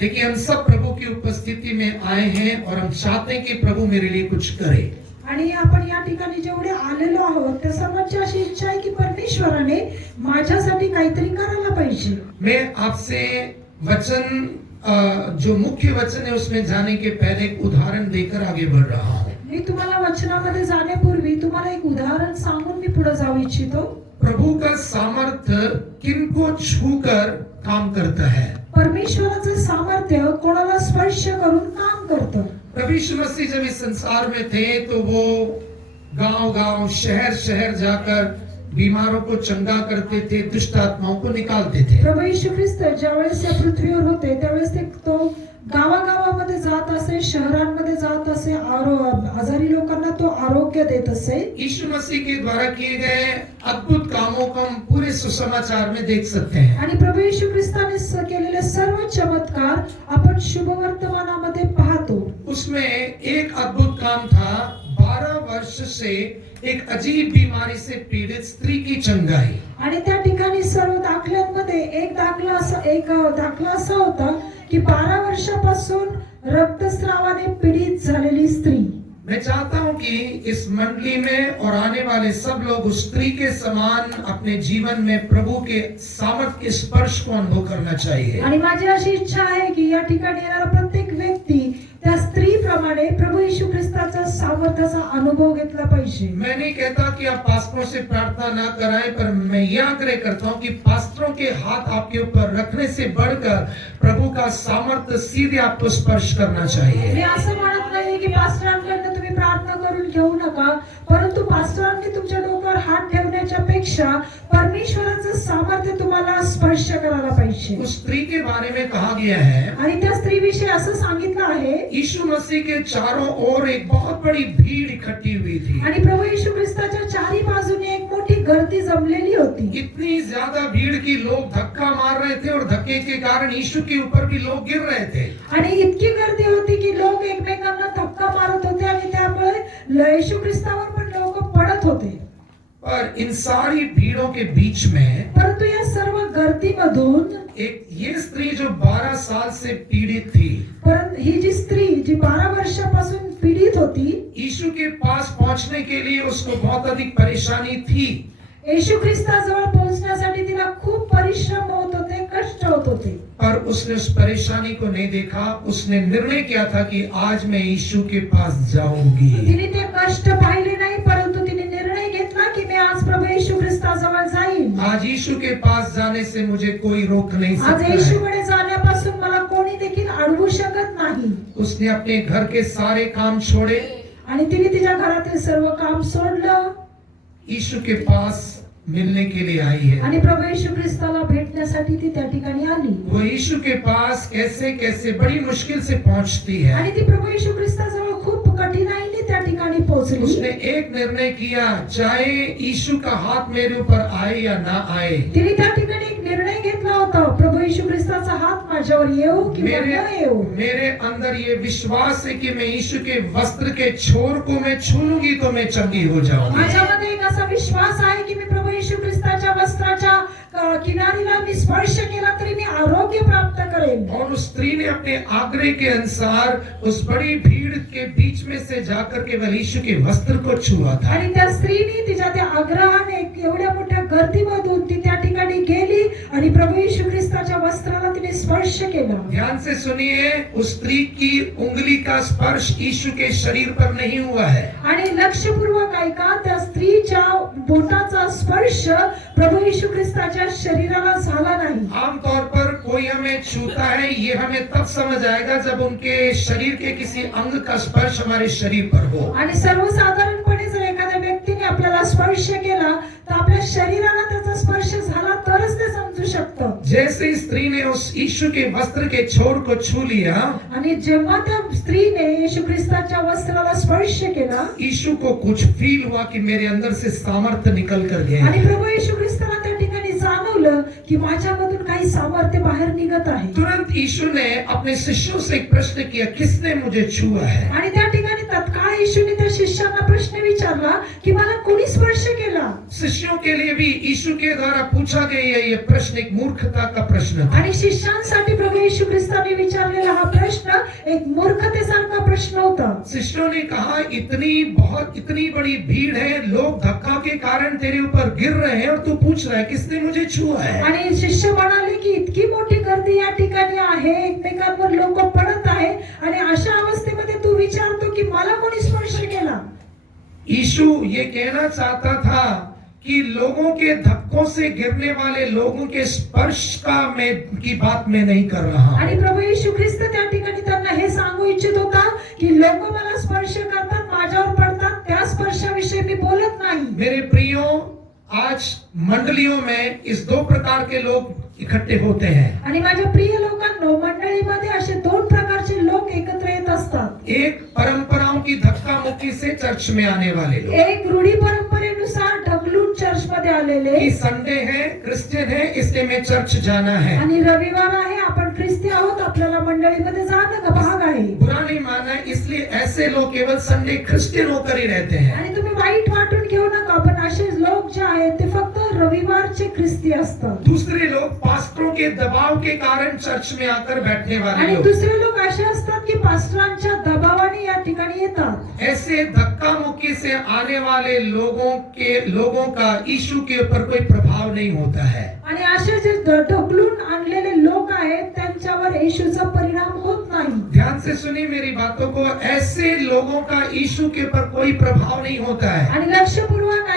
देखिए, हम सब प्रभु की उपस्थिति में आए हैं और हम चाहते हैं कि प्रभु मेरे लिए कुछ करे। आणि आपण या ठिकाणी जेवढे आलेलो आहोत त्या सर्वांची अशी इच्छा आहे की परमेश्वराने माझ्यासाठी काहीतरी करायला पाहिजे। मैं आपसे वचन जो मुख्य वचन है उसमें जाने के पहले एक उदाहरण देकर आगे बढ़ रहा हूँ। मी तुम्हाला वचनामध्ये जाण्यापूर्वी तुम्हाला एक उदाहरण सांगून मी पुढे जाऊ इच्छितो। प्रभु का सामर्थ्य किनको छूकर काम करता है। परमेश्वराचं सामर्थ्य कोणाला स्पर्श करून काम करतं। प्रभु यीशु मसीह जब इस संसार में थे तो वो गांव-गांव, शहर-शहर जाकर बीमारों को चंगा करते थे, दुष्ट आत्माओं को निकालते थे। प्रभू येशू ख्रिस्त ज्यावेळेस या पृथ्वीवर होते त्यावेळेस तो गावागावामध्ये जात असे, शहरांमध्ये जात असे, आजारी लोकांना तो आरोग्य देत असे। यीशु मसीह के द्वारा किए गए अद्भुत कामों को हम पूरे सुसमाचार में देख सकते हैं। आणि प्रभू येशू ख्रिस्ताने केलेले सर्व चमत्कार आपण शुभ वर्तमानामध्ये पाहतो। उसमें एक अद्भुत काम था, 12 वर्ष से एक अजीब बीमारी से पीड़ित स्त्री की चंगाई। आणि त्या ठिकाणी सर्व दाखल्यांमध्ये एक दाखला असा होता की 12 वर्षापासून रक्तस्रावाने पीडित झालेली स्त्री। मैं चाहता हूं कि इस मंडली में और आने वाले सब लोग उस स्त्री के समान अपने जीवन में प्रभु के सामर्थ्य के स्पर्श को अनुभव करना चाहिए। आणि माझी अशी इच्छा आहे की या ठिकाणी येणारा प्रत्येक व्यक्ती त्या स्त्रीप्रमाणे प्रभू येशू ख्रिस्ताचा सामर्थ्याचा अनुभव घेतला पाहिजे। मैं नहीं कहता कि आप पास्टरों से प्रार्थना ना कराएं, पर मैं यह आग्रह करता हूं कि पास्टरों के हाथ आपके ऊपर रखने से बढ़कर प्रभु का सामर्थ्य सीधे आपको स्पर्श करना चाहिए। मी असं म्हणत नाही की पास्टरांकडून तुम्ही प्रार्थना करून घेऊ नका, परंतु पास्टरांनी तुमच्या डोक्यावर हात ठेवण्याच्या पेक्षा परमेश्वराचं सामर्थ्य तुम्हाला स्पर्श करायला पाहिजे। उस स्त्री के बारे में कहा गया है, आणि त्या स्त्रीविषयी असं सांगितलं आहे, यीशु मसीह के चारों ओर एक बहुत बड़ी भीड़ इकट्ठी हुई थी। आणि प्रभू येशू ख्रिस्ताच्या चारी बाजूने एक मोठी गर्दी जमलेली होती। इतनी ज्यादा भीड़ की लोग धक्का मार रहे थे और धक्के के कारण यीशु के ऊपर भी लोग गिर रहे थे। आणि इतकी गर्दी होती की लोक एकमेकांना धक्का मारत होते आणि त्यामुळे येशू ख्रिस्तावर पण लोक पडत होते। पर इन सारी भीड़ों के बीच में परंतु या सर्व गर्दीमधून एक ये स्त्री जो 12 साल से पीड़ित थी, परंतु ही जी स्त्री जी 12 वर्षापासून पीडित होती, यीशु के पास पहुंचने के लिए उसको बहुत अधिक परेशानी थी। येशू ख्रिस्ताजवळ पोहोचण्यासाठी तिला खूप परिश्रम होत होते, कष्ट होत होते। पर उसने उस परेशानी को नहीं देखा। उसने निर्णय किया था कि आज मैं यीशु के पास जाऊंगी। तिने ते कष्ट पाहिले नाही, परंतु तिने निर्णय घेतला की मी आज प्रभू येशू ख्रिस्ताजवळ जाईन। आज यीशु के पास जाने से मुझे कोई रोक नहीं आज सकता है। येशूकडे जाण्यापासून मला कोणी देखील अडवू शकत नाही। उसने अपने घर के सारे काम छोड़े, आणि तिने तिच्या घरातील सर्व काम सोडलं, यीशु के पास मिलने के लिए आई है। आणि प्रभू येशू ख्रिस्ताला भेटण्यासाठी ती त्या ठिकाणी आली। वो यीशु के पास कैसे कैसे बड़ी मुश्किल से पहुंचती है। आणि ती प्रभू येशू ख्रिस्ताजवळ खूप कठीणाईने त्या ठिकाणी पोहोचली। उसने एक निर्णय किया, चाहे यीशु का हाथ मेरे ऊपर आए या ना आए, तिने त्या ठिकाणी एक निर्णय घेतला होता, प्रभू येशू ख्रिस्ताचा हात माझ्यावर येऊ किंवा न येऊ। मेरे अंदर ये विश्वास है कि मैं यीशु के वस्त्र के छोर को मैं छू लूंगी तो मैं चंगी हो जाऊंगी। माझ्यामध्ये एक असा विश्वास आहे की मी प्रभू येशू ख्रिस्ताच्या वस्त्राच्या किनारीला मी स्पर्श केला तरी मी आरोग्य प्राप्त करेन। और उस स्त्री ने अपने आग्रह के अनुसार उस बड़ी भीड़ के बीच में से जाकर केवल यीशु के वस्त्र को छुआ था। आणि त्या स्त्रीने तिच्या त्या आग्रहाने एवढ्या मोठ्या गर्दीमधून ती त्या ठिकाणी गेली आणि प्रभू येशू ख्रिस्ताच्या वस्त्राला तिने स्पर्श केला। ध्यान से सुनिए, उस स्त्री की उंगली का स्पर्श यीशु के शरीर पर नहीं हुआ है। आणि लक्षपूर्वक ऐका, त्या स्त्रीच्या बोटाचा स्पर्श प्रभू येशू ख्रिस्ताच्या शरीराला झाला नाही। आमतौर पर कोई हमें छूता है, ये हमें तब समझ आएगा जब उनके शरीर के किसी अंग का स्पर्श हमारे शरीर पर हो। आणि सर्वसाधारणपणे जर एखाद्या व्यक्तीने आपल्याला स्पर्श केला तर आपल्या शरीराला त्याचा स्पर्श झाला तरच ते समजू शकतं। जैसे स्त्री ने उस यीशु के वस्त्र के छोर को छू लिया, आणि जेव्हा त्या स्त्रीने येशू ख्रिस्ताच्या वस्त्राला स्पर्श केला, यीशु को कुछ फील हुआ कि मेरे अंदर से सामर्थ्य निकल कर गया। आणि प्रभू येशू ख्रिस्ताला त्या ठिकाणी जाणवलं की माझ्यामधून काही सामर्थ्य बाहेर निघत आहे। तुरंत यीशु ने अपने शिष्यों से एक प्रश्न किया, किसने मुझे छुआ है? आणि त्या ठिकाणी तत्काळ येशूने त्या शिष्यांना प्रश्न विचारला की मला कोणी स्पर्श केला. शिष्यों के लिए भी यीशु के द्वारा पूछा गया ये प्रश्न एक मूर्खता का प्रश्न था। आणि शिष्यांसाठी प्रभू येशू ख्रिस्ताने विचारलेला हा प्रश्न एक मूर्खतेसारखा प्रश्न होता. शिष्यों ने कहा इतनी बड़ी भीड़ है, लोग धक्का के कारण तेरे ऊपर गिर रहे हैं और तू पूछ रहा है किसने मुझे छुआ है। आणि शिष्य म्हणाले की इतकी मोठी गर्दी या ठिकाणी आहे, एकमेकांवर लोक पडत आहे आणि अशा अवस्थेमध्ये तू विचारतो की मला कोणी स्पर्श केला. यीशु ये कहना चाहता था कि लोगों के धक्कों से गिरने वाले लोगों के स्पर्श की बात मैं नहीं कर रहा। आणि प्रभू येशू ख्रिस्त त्या ठिकाणी त्यांना हे सांगू इच्छित होता की लोक मला स्पर्श करतात, माझ्यावर पडतात, त्या स्पर्शाविषयी मी बोलत नाही. मेरे प्रियो, आज मंडलियों में इस दो प्रकार के लोग इकट्ठे होते हैं। आणि माझ्या प्रिय लोकांनो, मंडळीमध्ये असे दोन प्रकारचे लोक एकत्र येत असतात. एक परंपराओं की धक्का मुक्की से चर्च में आने वाले लोग, एक रूढी परंपरेनुसार ढकलून चर्च मध्ये आलेले, कि संडे है, क्रिश्चियन है, इसलिए मैं चर्च जाना है। आणि रविवार आहे, आपण ख्रिस्ती आहोत, आपल्याला मंडळीमध्ये जाणं का भाग आहे. बुरा नहीं मानना है, इसलिए ऐसे लोग केवल संडे क्रिश्चियन होकर ही रहते हैं। आणि तुम्ही वाईट वाटून घेऊ नका, पण असे लोक जे आहेत ते फक्त रविवारचे ख्रिस्ती असतात. दूसरे लोग पास्टरों के दबाव के कारण चर्च में आकर बैठने वाले आणि लोग, दुसरे लोक असे असतात की पास्टरांच्या दबावाने या ठिकाणी येतात. ऐसे धक्का मुक्की से आने वाले लोगों का यीशु के ऊपर कोई प्रभाव नहीं होता है। आणि असे जे ढकलून आणलेले लोक आहेत त्यांच्यावर येशूचा परिणाम होत नाही. ध्यान से सुनिए मेरी बातों को, ऐसे लोगों का यीशु के ऊपर कोई प्रभाव नहीं होता है। आणि लक्षपूर्वक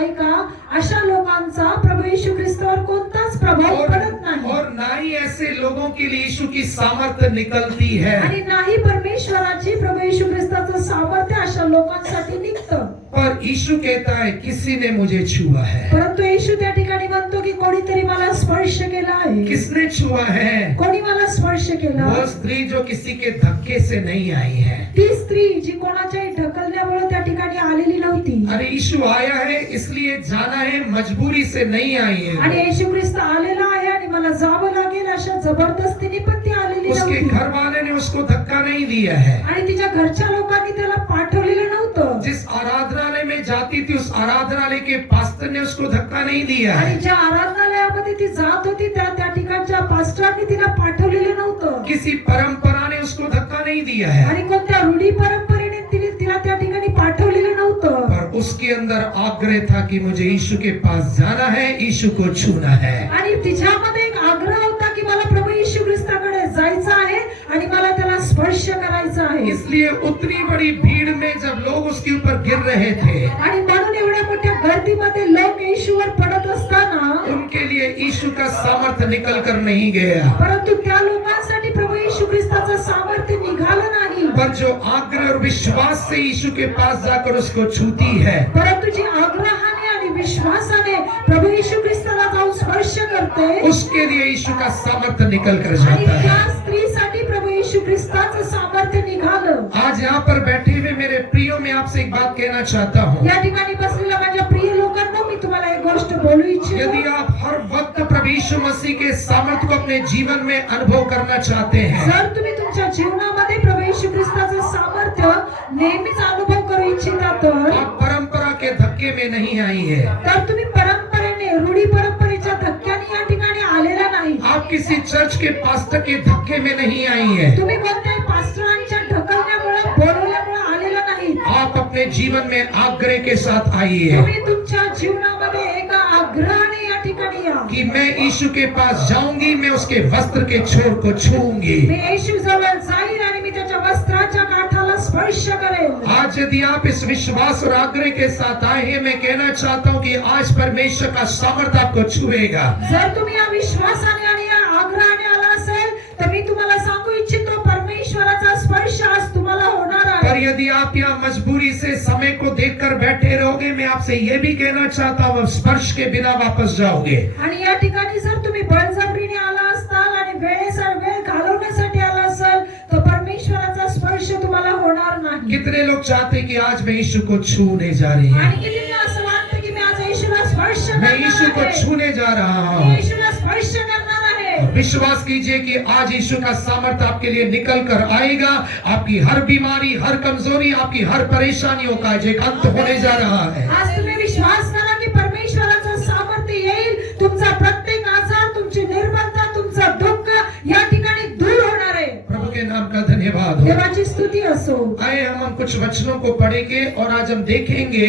ऐका, अशा लोकांचा प्रभू येशू ख्रिस्तावर कोणताच प्रभाव पडत नाही. और ना ही ऐसे लोगों के लिए यीशु की सामर्थ्य निकलती है। आणि नाही परमेश्वराची प्रभू येशू ख्रिस्ताचं सामर्थ्य अशा लोकांसाठी निघतं. पर यीशु कहता है किसी ने मुझे छुआ है। परंतु येशू त्या ठिकाणी म्हणतो की कोणीतरी मला स्पर्श केला आहे. किसने छुआ है? कोणी मला स्पर्श केला? वो स्त्री जो किसी के धक्के से नहीं आई है। ती स्त्री जी कोणाच्याही ढकलण्यामुळे त्या ठिकाणी आलेली नव्हती. अरे यीशु आया है इसलिए जाना है, मजबूरी से नहीं आई है। आणि येशू ख्रिस्त आलेला आहे आणि मला जावं लागेल अशा जबरदस्तीने पण ती आलेली उसके नव्हती. घर वाले ने उसको धक्का नहीं दिया है। आणि तिच्या घरच्या लोकांनी त्याला पाठवलेलं नव्हतं. जिस आराधनालय में जाती थी उस आराधनालय के पास्टर ने उसको धक्का नहीं दिया आणि है। ज्या आराधनालयामध्ये ती जात होती त्या ठिकाणच्या पास्टरांनी तिला पाठवलेलं नव्हतं. किसी परंपरा ने उसको धक्का नहीं दिया है। आणि कोणत्या रूढी परंपरेने तिला त्या ठिकाणी पाठवलेलं नव्हतं. पर उसके अंदर आग्रह था कि मुझे यीशु के पास जाना है, यीशु को छूना है। आणि तिच्यामध्ये एक आग्रह होता की मला प्रभू येशू ख्रिस्ताकडे जायचं आहे आणि मला त्याला स्पर्श करायचा आहे. इसलिए उतनी बड़ी भीड़ में जब लोग उसके ऊपर गिर रहे थे, आणि म्हणून एवढ्या मोठ्या गर्दीमध्ये लोक येशूवर पडत असताना उनके लिए यीशु का सामर्थ्य निकल कर नहीं गया। परंतु त्या लोकांसाठी प्रभू येशू ख्रिस्ताचं सामर्थ्य निघालं नाही. पर जो आग्रह और विश्वास से यीशु के पास जाकर उसको छूती है, परंतु जी आग्रहाने आणि विश्वासाने प्रभू येशू ख्रिस्ताला जाऊन स्पर्श करते, उसके लिए यीशु का सामर्थ्य निकल कर आणि जाता त्या है। स्त्रीसाठी प्रभू येशू ख्रिस्ताचं सामर्थ्य निघालं. आज यहाँ पर बैठे हुए मेरे प्रियो, मैं आपसे एक बात कहना चाहता हूँ। या ठिकाणी बसलेल्या माझ्या प्रिय लोकांना मी तुम्हाला एक गोष्ट बोलू इच्छितो. यदि आप हर वक्त प्रभु यीशु मसीह के सामर्थ्य को अपने जीवन में अनुभव करना चाहते हैं, जर तुम्ही तुमच्या जीवनामध्ये प्रभू येशू ख्रिस्ताचं सामर्थ्य नेहमीच अनुभव करू इच्छिता तर आप परंपरा के धक्के में नहीं आई है। तर तुम्ही परंपरेने रूढी परंपरेच्या धक्क्याने या ठिकाणी आलेला नाही. आप किसी चर्च के पास्टर के धक्के में नहीं आई है। तुम्ही कोणत्याही पास्टरांच्या ढकलण्यामुळे बोलवल्यामुळे आलेला नाही. आप अपने जीवन में आग्रह के साथ आइए तुम्ही तुमच्या जीवनामध्ये एका आग्रहाने या ठिकाणी या कि मैं यीशु के पास जाऊंगी, मैं उसके वस्त्र के छोर को छूऊंगी। मी येशू जवळ जाईल आणि मी त्याच्या वस्त्राच्या गाठाला स्पर्श करेल. आज यदि आप इस विश्वास और आग्रह के साथ आए हैं, मैं कहना चाहता हूँ कि आज परमेश्वर का सामर्थ्य आपको छुएगा। जर तुम्ही या विश्वासाने आणि या आग्रहाने आला असेल तर मी तुम्हाला सांगू इच्छितो परमेश्वराचा स्पर्श आज तुम्हाला होणार पर आहे. यदि आप यहाँ मजबूरी से समय को देखकर बैठे रहोगे, मैं आपसे ये भी कहना चाहता हूँ, स्पर्श के बिना वापस जाओगे। आणि या ठिकाणी जर तुम्ही बळजबरीने आला असाल आणि वेळ घालवण्यासाठी आला असाल तर परमेश्वराचा स्पर्श तुम्हाला होणार नाही. कितने लोग चाहते हैं कि आज मैं यीशु को छूने जा रही हूँ, आणि कितींना असं वाटतं की मी आज येशूला स्पर्श मैं यीशु करणार को आहे, छूने जा रहा मी हूँ। येशूला स्पर्श करणार आहे. और विश्वास कीजिए कि आज यीशु का सामर्थ्य आपके लिए निकल कर आएगा। आपकी हर बीमारी, हर कमजोरी, आपकी हर परेशानियों का आज एक अंत होने जा रहा है। आज तुम्ही विश्वास करा की परमेश्वराचं सामर्थ्य येईल, तुमचा प्रत्येक आजार, तुमची निर्बंधता, तुमचं दुःख या ठिकाणी दूर होणार आहे। प्रभु के नाम का धन्यवाद हो। देवाची स्तुती असो। आए हम कुछ वचनों को पढ़ेंगे और आज हम देखेंगे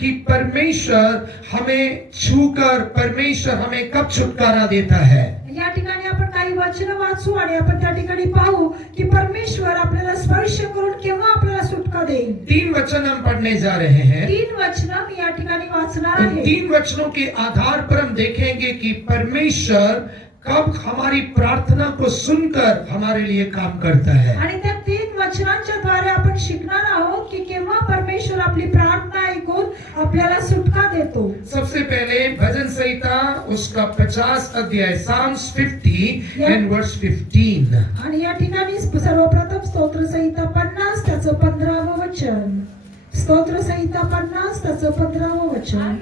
कि परमेश्वर हमें छूकर, परमेश्वर हमें कब छुटकारा देता है। या ठिकाणी आपण काही वचन वाचू आणि आपण त्या ठिकाणी पाहू की परमेश्वर आपल्याला स्पर्श करून केव्हा आपल्याला सुटका देईल। 3 वचन हम पढ़ने जा रहे हैं। 3 वचन मी या ठिकाणी वाचणार उन आहे। 3 वचनों के आधार पर हम देखेंगे कि परमेश्वर कब हमारी प्रार्थना को सुनकर हमारे लिए काम करता है। आणि त्या 3 वचनांच्या द्वारे आपण शिकणार आहोत की केव्हा परमेश्वर आपली प्रार्थना ऐकून आपल्याला सुटका देतो। सबसे पहले भजन संहिता उसका 50 अध्याय Psalms 50 and verse 15। आणि या ठिकाणी सर्वप्रथम स्तोत्र संहिता 50 त्याचं 15वं वचन। स्तोत्र संहिता 50 त्याचं 15वं वचन।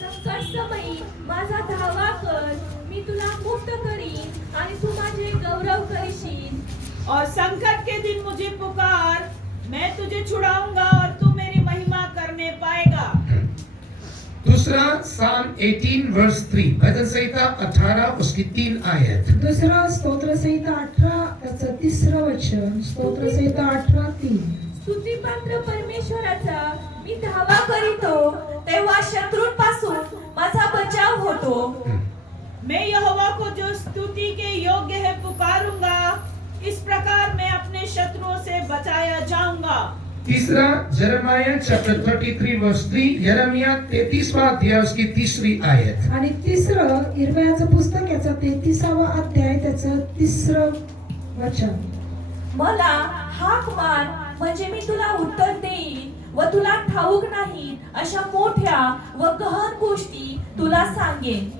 संकट समयी माझा धावा कर, मी तुला मुक्त करीन आणि तू माझे गौरव करशील। और संकट के दिन मुझे पुकार, मैं तुझे छुड़ाऊंगा और तू मेरी महिमा करने पाएगा। दूसरा Psalm 18 verse 3, भजन संहिता 18 उसकी 3 आयत। दुसरा स्तोत्र संहिता 18 त्याचं 3रं वचन। स्तोत्र संहिता 18:3। स्तुतिपात्र परमेश्वराचा मी धावा करीतो, तेव्हा शत्रूंपासून माझा बचाव होतो। मैं यहोवा को जो स्तुति के योग्य है पुकारूंगा, इस प्रकार मैं अपने शत्रुओं से बचाया जाऊंगा। तीसरा यिर्मयाह चैप्टर 33 वर्स 3, यिर्मयाह 33वां अध्याय उसकी 3री आयत। आणि तिसरं यिर्मयाचं पुस्तक याचा 33वा अध्याय त्याचं 3रं वचन। मला हाक मार, म्हणजे मी तुला उत्तर देईन व तुला ठाऊक नाही अशा मोठ्या व गहन गोष्टी तुला सांगेन।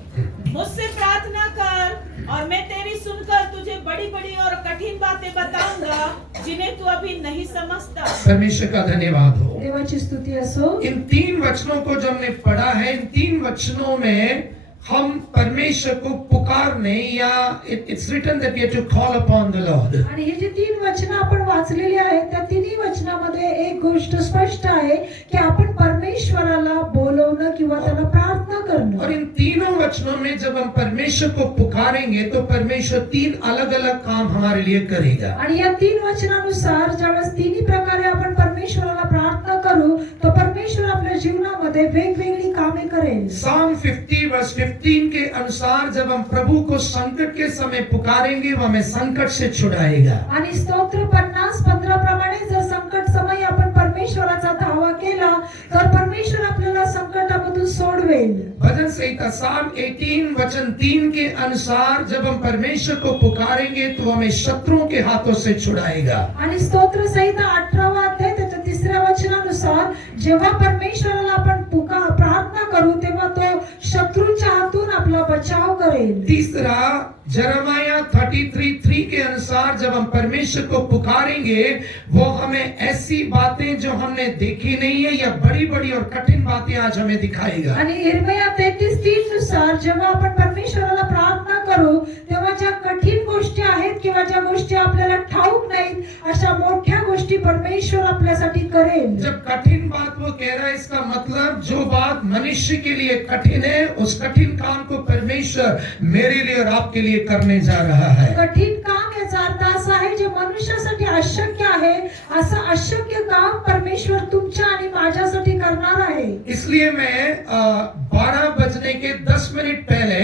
मुझसे प्रार्थना कर और मैं तेरी सुनकर तुझे बड़ी बड़ी और कठिन बातें बताऊंगा, जिन्हें तू अभी नहीं समझता। परमेश्वर का धन्यवाद हो। देवाची स्तुती असो। इन 3 वचनों को जो हमने पढ़ा है, इन 3 वचनों में हम परमेश्वर को पुकारने या it's written that we have to call upon the lord. आणि हे जे 3 वचनं आपण वाचलेली आहेत त्या तिन्ही वचनामध्ये एक गोष्ट स्पष्ट आहे की आपण परमेश्वराला बोलवणं किंवा त्याला प्रार्थना और करणं। इन तीनों वचनों में जब हम परमेश्वर को पुकारेंगे तो परमेश्वर 3 अलग-अलग काम हमारे लिए करेगा। आणि या 3 वचनानुसार ज्यावेळेस तिन्ही प्रकारे आपण परमेश्वराला प्रार्थना करू तो परमेश्वर आपल्या जीवनामध्ये वेगवेगळी कामे करेल। Psalm 50 verse 15 के अनुसार जब हम प्रभु को संकट के समय पुकारेंगे वो हमें संकट से छुड़ाएगा। आणि स्तोत्र 50:15 प्रमाणे जर संकट समयी आपण परमेश्वराचा धावा केला तर परमेश्वर आपल्याला संकटामधून सोडवेल। भजन संहिता Psalm 18 वचन 3 के अनुसार जब हम परमेश्वर को पुकारेंगे तो हमें शत्रुओं के हाथों से छुड़ाएगा। आणि स्तोत्र संहिता 18वा अध्याय त्याच्या 3ऱ्या वचनानुसार जेव्हा परमेश्वराला आपण प्रार्थना करू तेव्हा तो शत्रूंच्या हातून आपला बचाव करेल। तीसरा यिर्मयाह 33:3 के अनुसार जब हम परमेश्वर को पुकारेंगे वो हमें ऐसी बातें जो हमने देखी नहीं है या बड़ी बड़ी और कठिन बातें आज हमें दिखाएगा। आणि यिर्मयाह 33:3 नुसार जेव्हा आपण परमेश्वराला प्रार्थना करू तेव्हा ज्या कठीण गोष्टी आहेत किंवा ज्या गोष्टी आपल्याला ठाऊक नाहीत अशा मोठ्या गोष्टी परमेश्वर आपल्यासाठी करेल। जब कठिन बात वो कह रहा है इसका मतलब जो बात मनुष्य के लिए कठिन है उस कठिन काम को परमेश्वर मेरे लिए और आपके लिए करने जा रहा है। कठीण काम याचा अर्थ असा आहे जे मनुष्यासाठी अशक्य आहे असं अशक्य काम परमेश्वर तुमच्या आणि माझ्यासाठी करणार आहे। इसलिए मैं 12 बजने के 10 मिनट पहले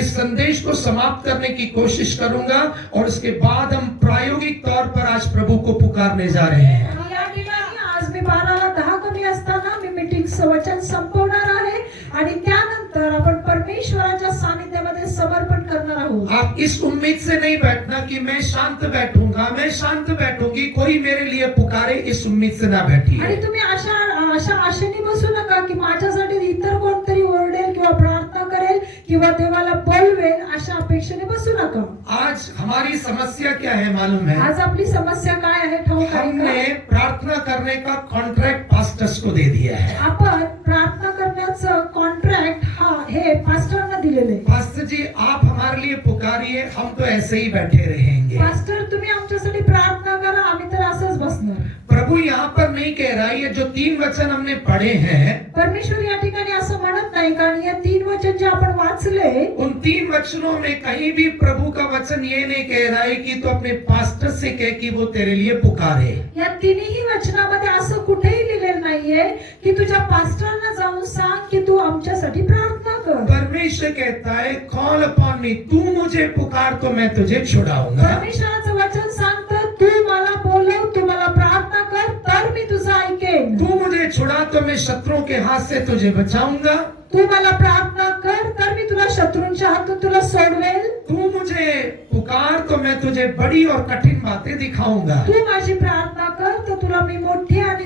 इस संदेश को समाप्त करने की कोशिश करूंगा और उसके बाद हम प्रायोगिक तौर पर आज प्रभु को पुकारने जा रहे हैं। आणि या ठिकाणी आज मी 12:10 कमी असताना मी मीटिंगचं वचन संपवणार आहे आणि त्यानंतर आपण परमेश्वराच्या सानिध्यामध्ये समर्पण करणार आहोत। आप इस उम्मीद से नहीं बैठना कि मैं शांत बैठूंगा, मैं शांत बैठूंगी, कोई मेरे लिए पुकारे, इस उम्मीद से ना बैठिए। आणि तुम्ही अशा आशेने बसू नका की माझ्यासाठी इतर कोणतरी ओरडेल किंवा प्रार्थना करेल किंवा देवाला बोलवेल अशा अपेक्षेने बसू नका। आज हमारी समस्या क्या है मालूम है? आज आपली समस्या काय आहे ठाऊक आहे हमने का? प्रार्थना करने का कॉन्ट्रैक्ट पास्टर्स को दे दिया है। आपण प्रार्थना करण्याचं कॉन्ट्रॅक्ट हे पास्टरना दिलेलं आहे. पास्टर जी आप हमारे लिए पुकारिए, हम तो ऐसे ही बैठे रहेंगे. पास्टर तुम्ही आमच्यासाठी प्रार्थना करा, आम्ही तर असंच बसणार. प्रभु यहाँ पर नहीं कह रहा, ये जो 3 वचन हमने पढ़े हैं, परमेश्वर या ठिकाणी असं म्हणत नाही, कारण या 3 वचन जे आपण वाचले उन 3 वचनों में कहीं भी प्रभु का वचन ये नहीं कह रहा है कि तू अपने पास्टर से कह कि वो तेरे लिए पुकारे. या तिन्ही वचनामध्ये असं कुठेही लिहिलेलं नाहीये की तुझ्या पास्टरना जाऊन सांग की तू आमच्यासाठी प्रार्थना कर. परमेश्वर कहता है कॉल अपॉन मी, तू मुझे पुकार तो मैं तुझे छुड़ाऊंगा. परमेश्वराचं वचन सांगतं तू मला बोलव, तू मला प्रार्थना कर, तर मी तुझं ऐकेन. तू मुझे छुड़ा तो मैं शत्रुओं के हाथ से तुझे बचाऊंगा. तू मला प्रार्थना कर, तर मी तुला शत्रूंच्या हातून तुला सोडवेल. तू मुझे पुकार तो मैं तुझे बड़ी और कठिन बातें दिखाऊंगा. तू माझी प्रार्थना कर, तर तुला मी मोठी आणि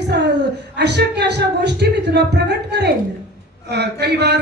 अशक्य अशा गोष्टी मी तुला प्रगट करेन. कई बार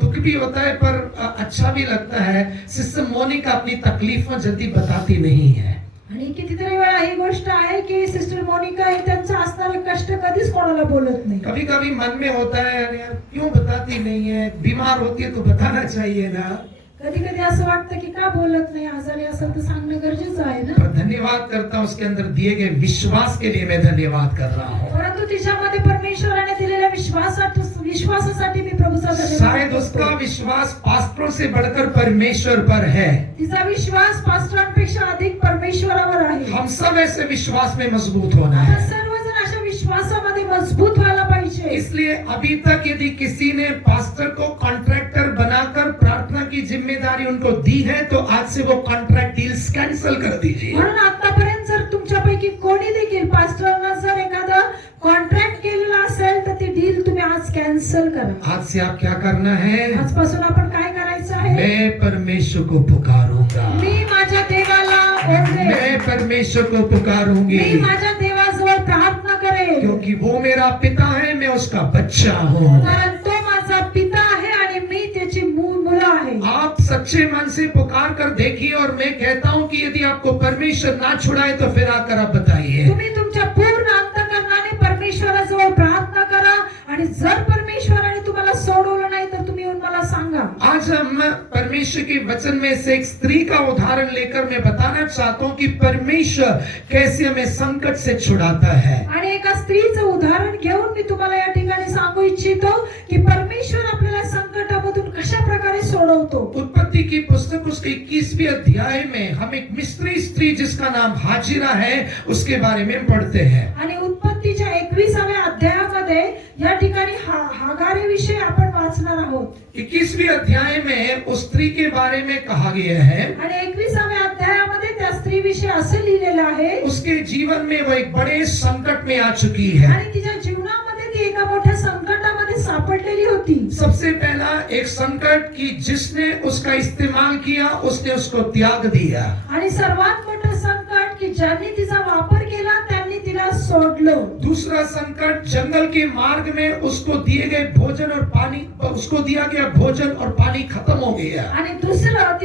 दुख भी होता है पर अच्छा भी लगता है. सिस्टर मोनिका अपनी तकलीफें जल्दी बताती नहीं है. आणि कितीतरी वेळा ही गोष्ट आहे की सिस्टर मोनिका हे त्यांचं असणारे कष्ट कधीच कोणाला बोलत नाही. कभी कभी मन में होता है अरे यार क्यों बताती नहीं है, बीमार होती है तो बताना चाहिए ना. कधी कधी असं वाटतं की का बोलत नाही, आजारी असेल तर सांगणं गरजेचं आहे ना. पर धन्यवाद करता हूँ उसके अंदर दिए गए विश्वास के लिए. मैं धन्यवाद कर रहा हूँ. परंतु तिच्यामध्ये परमेश्वराने दिलेल्या विश्वासासाठी मी प्रभूचा धन्यवाद शायद करतो. उसका विश्वास पास्टरों से बढ़कर परमेश्वर पर है. तिचा विश्वास पास्टरांपेक्षा अधिक परमेश्वरावर आहे. हम सब ऐसे विश्वास में मजबूत होना आपण है. सर्वजण अशा विश्वासामध्ये मजबूत व्हायला पाहिजे. इसलिए अभी तक यदि किसी ने पास्टर को कॉन्ट्रैक्टर बनाकर प्रार्थना की जिम्मेदारी उनको दी है तो आज से वो कॉन्ट्रैक्ट डील्स कैंसिल कर दीजिए. म्हणून आतापर्यंत जर तुमच्यापैकी कोणी देखील पास्टरांना जर एखादा कॉन्ट्रॅक्ट केलेला असेल तर ती डील तुम्ही आज कॅन्सल करा. आज से आप क्या करना है? आजपासून आपण काय करायचं आहे? मैं परमेश्वर को पुकारूंगा. मी माझ्या देवाला ओरडेन. मैं परमेश्वर को पुकारूंगी मी माझ्या देवाजवळ प्रार्थना करेन. क्योंकि वो मेरा पिता है, मैं उसका बच्चा हूँ. कारण तो माझा पिता आहे आणि मी त्याची मुलं आहे. आप सच्चे मन से पुकार कर देखिए और मैं कहता हूँ कि यदि आपको परमेश्वर ना छुड़ाए तो फिर आकर आप बताइए. तुम्ही तुमच्या पूर्ण अंतःकरणाने परमेश्वराजवळ प्रार्थना करा आणि जर परमेश्वराने तुम्हाला सोडवलं नाही तर तुम्ही येऊन मला सांगा. आज हम परमेश्वर के वचन में से एक स्त्री का उदाहरण लेकर मैं बताना चाहता हूँ कि परमेश्वर कैसे हमें संकट से छुड़ाता है. आणि एका स्त्रीचं उदाहरण घेऊन मी तुम्हाला या ठिकाणी सांगू इच्छितो की परमेश्वर आपल्याला संकटामधून कशा प्रकारे सोडवतो. उत्पत्ति की पुस्तक उसके 21वें अध्याय में हम एक मिस्री स्त्री जिसका नाम हाजिरा है उसके बारे में पढ़ते हैं. आणि उत्पत्तीच्या 21व्या अध्यायामध्ये या ठिकाणी हागारेविषयी आपण वाचणार आहोत. 21वें अध्याय में उस स्त्री के बारे में कहा गया है. आणि 21व्या अध्यायामध्ये त्या स्त्रीविषयी असे लिहिलेलं आहे. उसके जीवन में वो एक बड़े संकट में आ चुकी है. आणि तिच्या जीवनामध्ये ती एका मोठ्या संकटामध्ये सापडलेली होती. सबसे पहला एक संकट कि जिसने उसका इस्तेमाल किया उसने उसको त्याग दिया. आणि सर्वात मोठं संकट की ज्यांनी तिचा वापर केला त्यांनी तिला सोडलं. दूसरा संकट जंगल के मार्ग में उसको दिए गए भोजन और पानी, उसको दिया गया भोजन और पानी खत्म हो गया. आणि दुसरं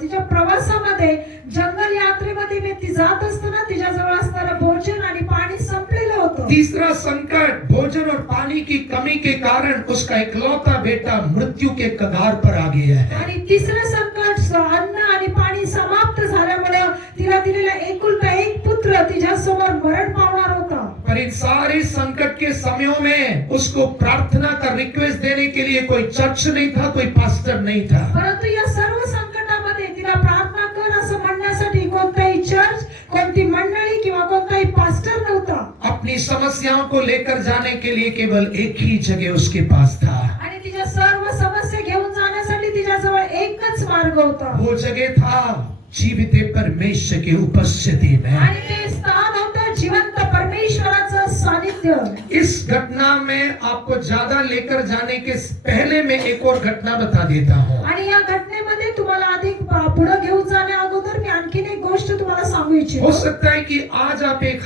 तिच्या प्रवासामध्ये जंगल यात्रेमध्ये ती जात असताना तिच्याजवळ असणारं भोजन आणि पाणी संपलेलं होतं. तीसरा संकट भोजन और पानी की कमी के कारण उसका इकलौता बेटा मृत्यु के कगार पर आ गया है. आणि तिसरं संकट अन्न आणि पाणी समाप्त झाल्यामुळे तिला दिलेला एकुलता एक पुत्र तिच्या समोर मरण पावणार होता. पर इन सारे संकट के समयों में उसको प्रार्थना का रिक्वेस्ट देने के लिए कोई चर्च नहीं था, कोई पास्टर नहीं था. परंतु या सर्व संकटामध्ये तिला प्रार्थना कर असं म्हणण्यासाठी कोणताही चर्च, कोणती मंडळी किंवा कोणताही पास्टर नव्हता. अपनी समस्याओं को लेकर जाने के लिए केवल एक ही जगह उसके पास था. आणि तिच्या सर्व समस्या घेऊन जाण्यासाठी तिच्याजवळ एकच मार्ग होता. वो जगह था जीवित परमेश्वर की उपस्थिति में. आणि ते स्थान होतं जिवंत परमेश्वराचं सानिध्य. इस घटना में आपको ज्यादा लेकर जाने के पहले मैं एक और घटना बता देता हूँ. आणि या घटनेमध्ये तुम्हाला अधिक पुढे घेऊन जाण्या अगोदर मी आणखीन एक गोष्ट तुम्हाला सांगू इच्छितो. हो सकता है कि आज आप एक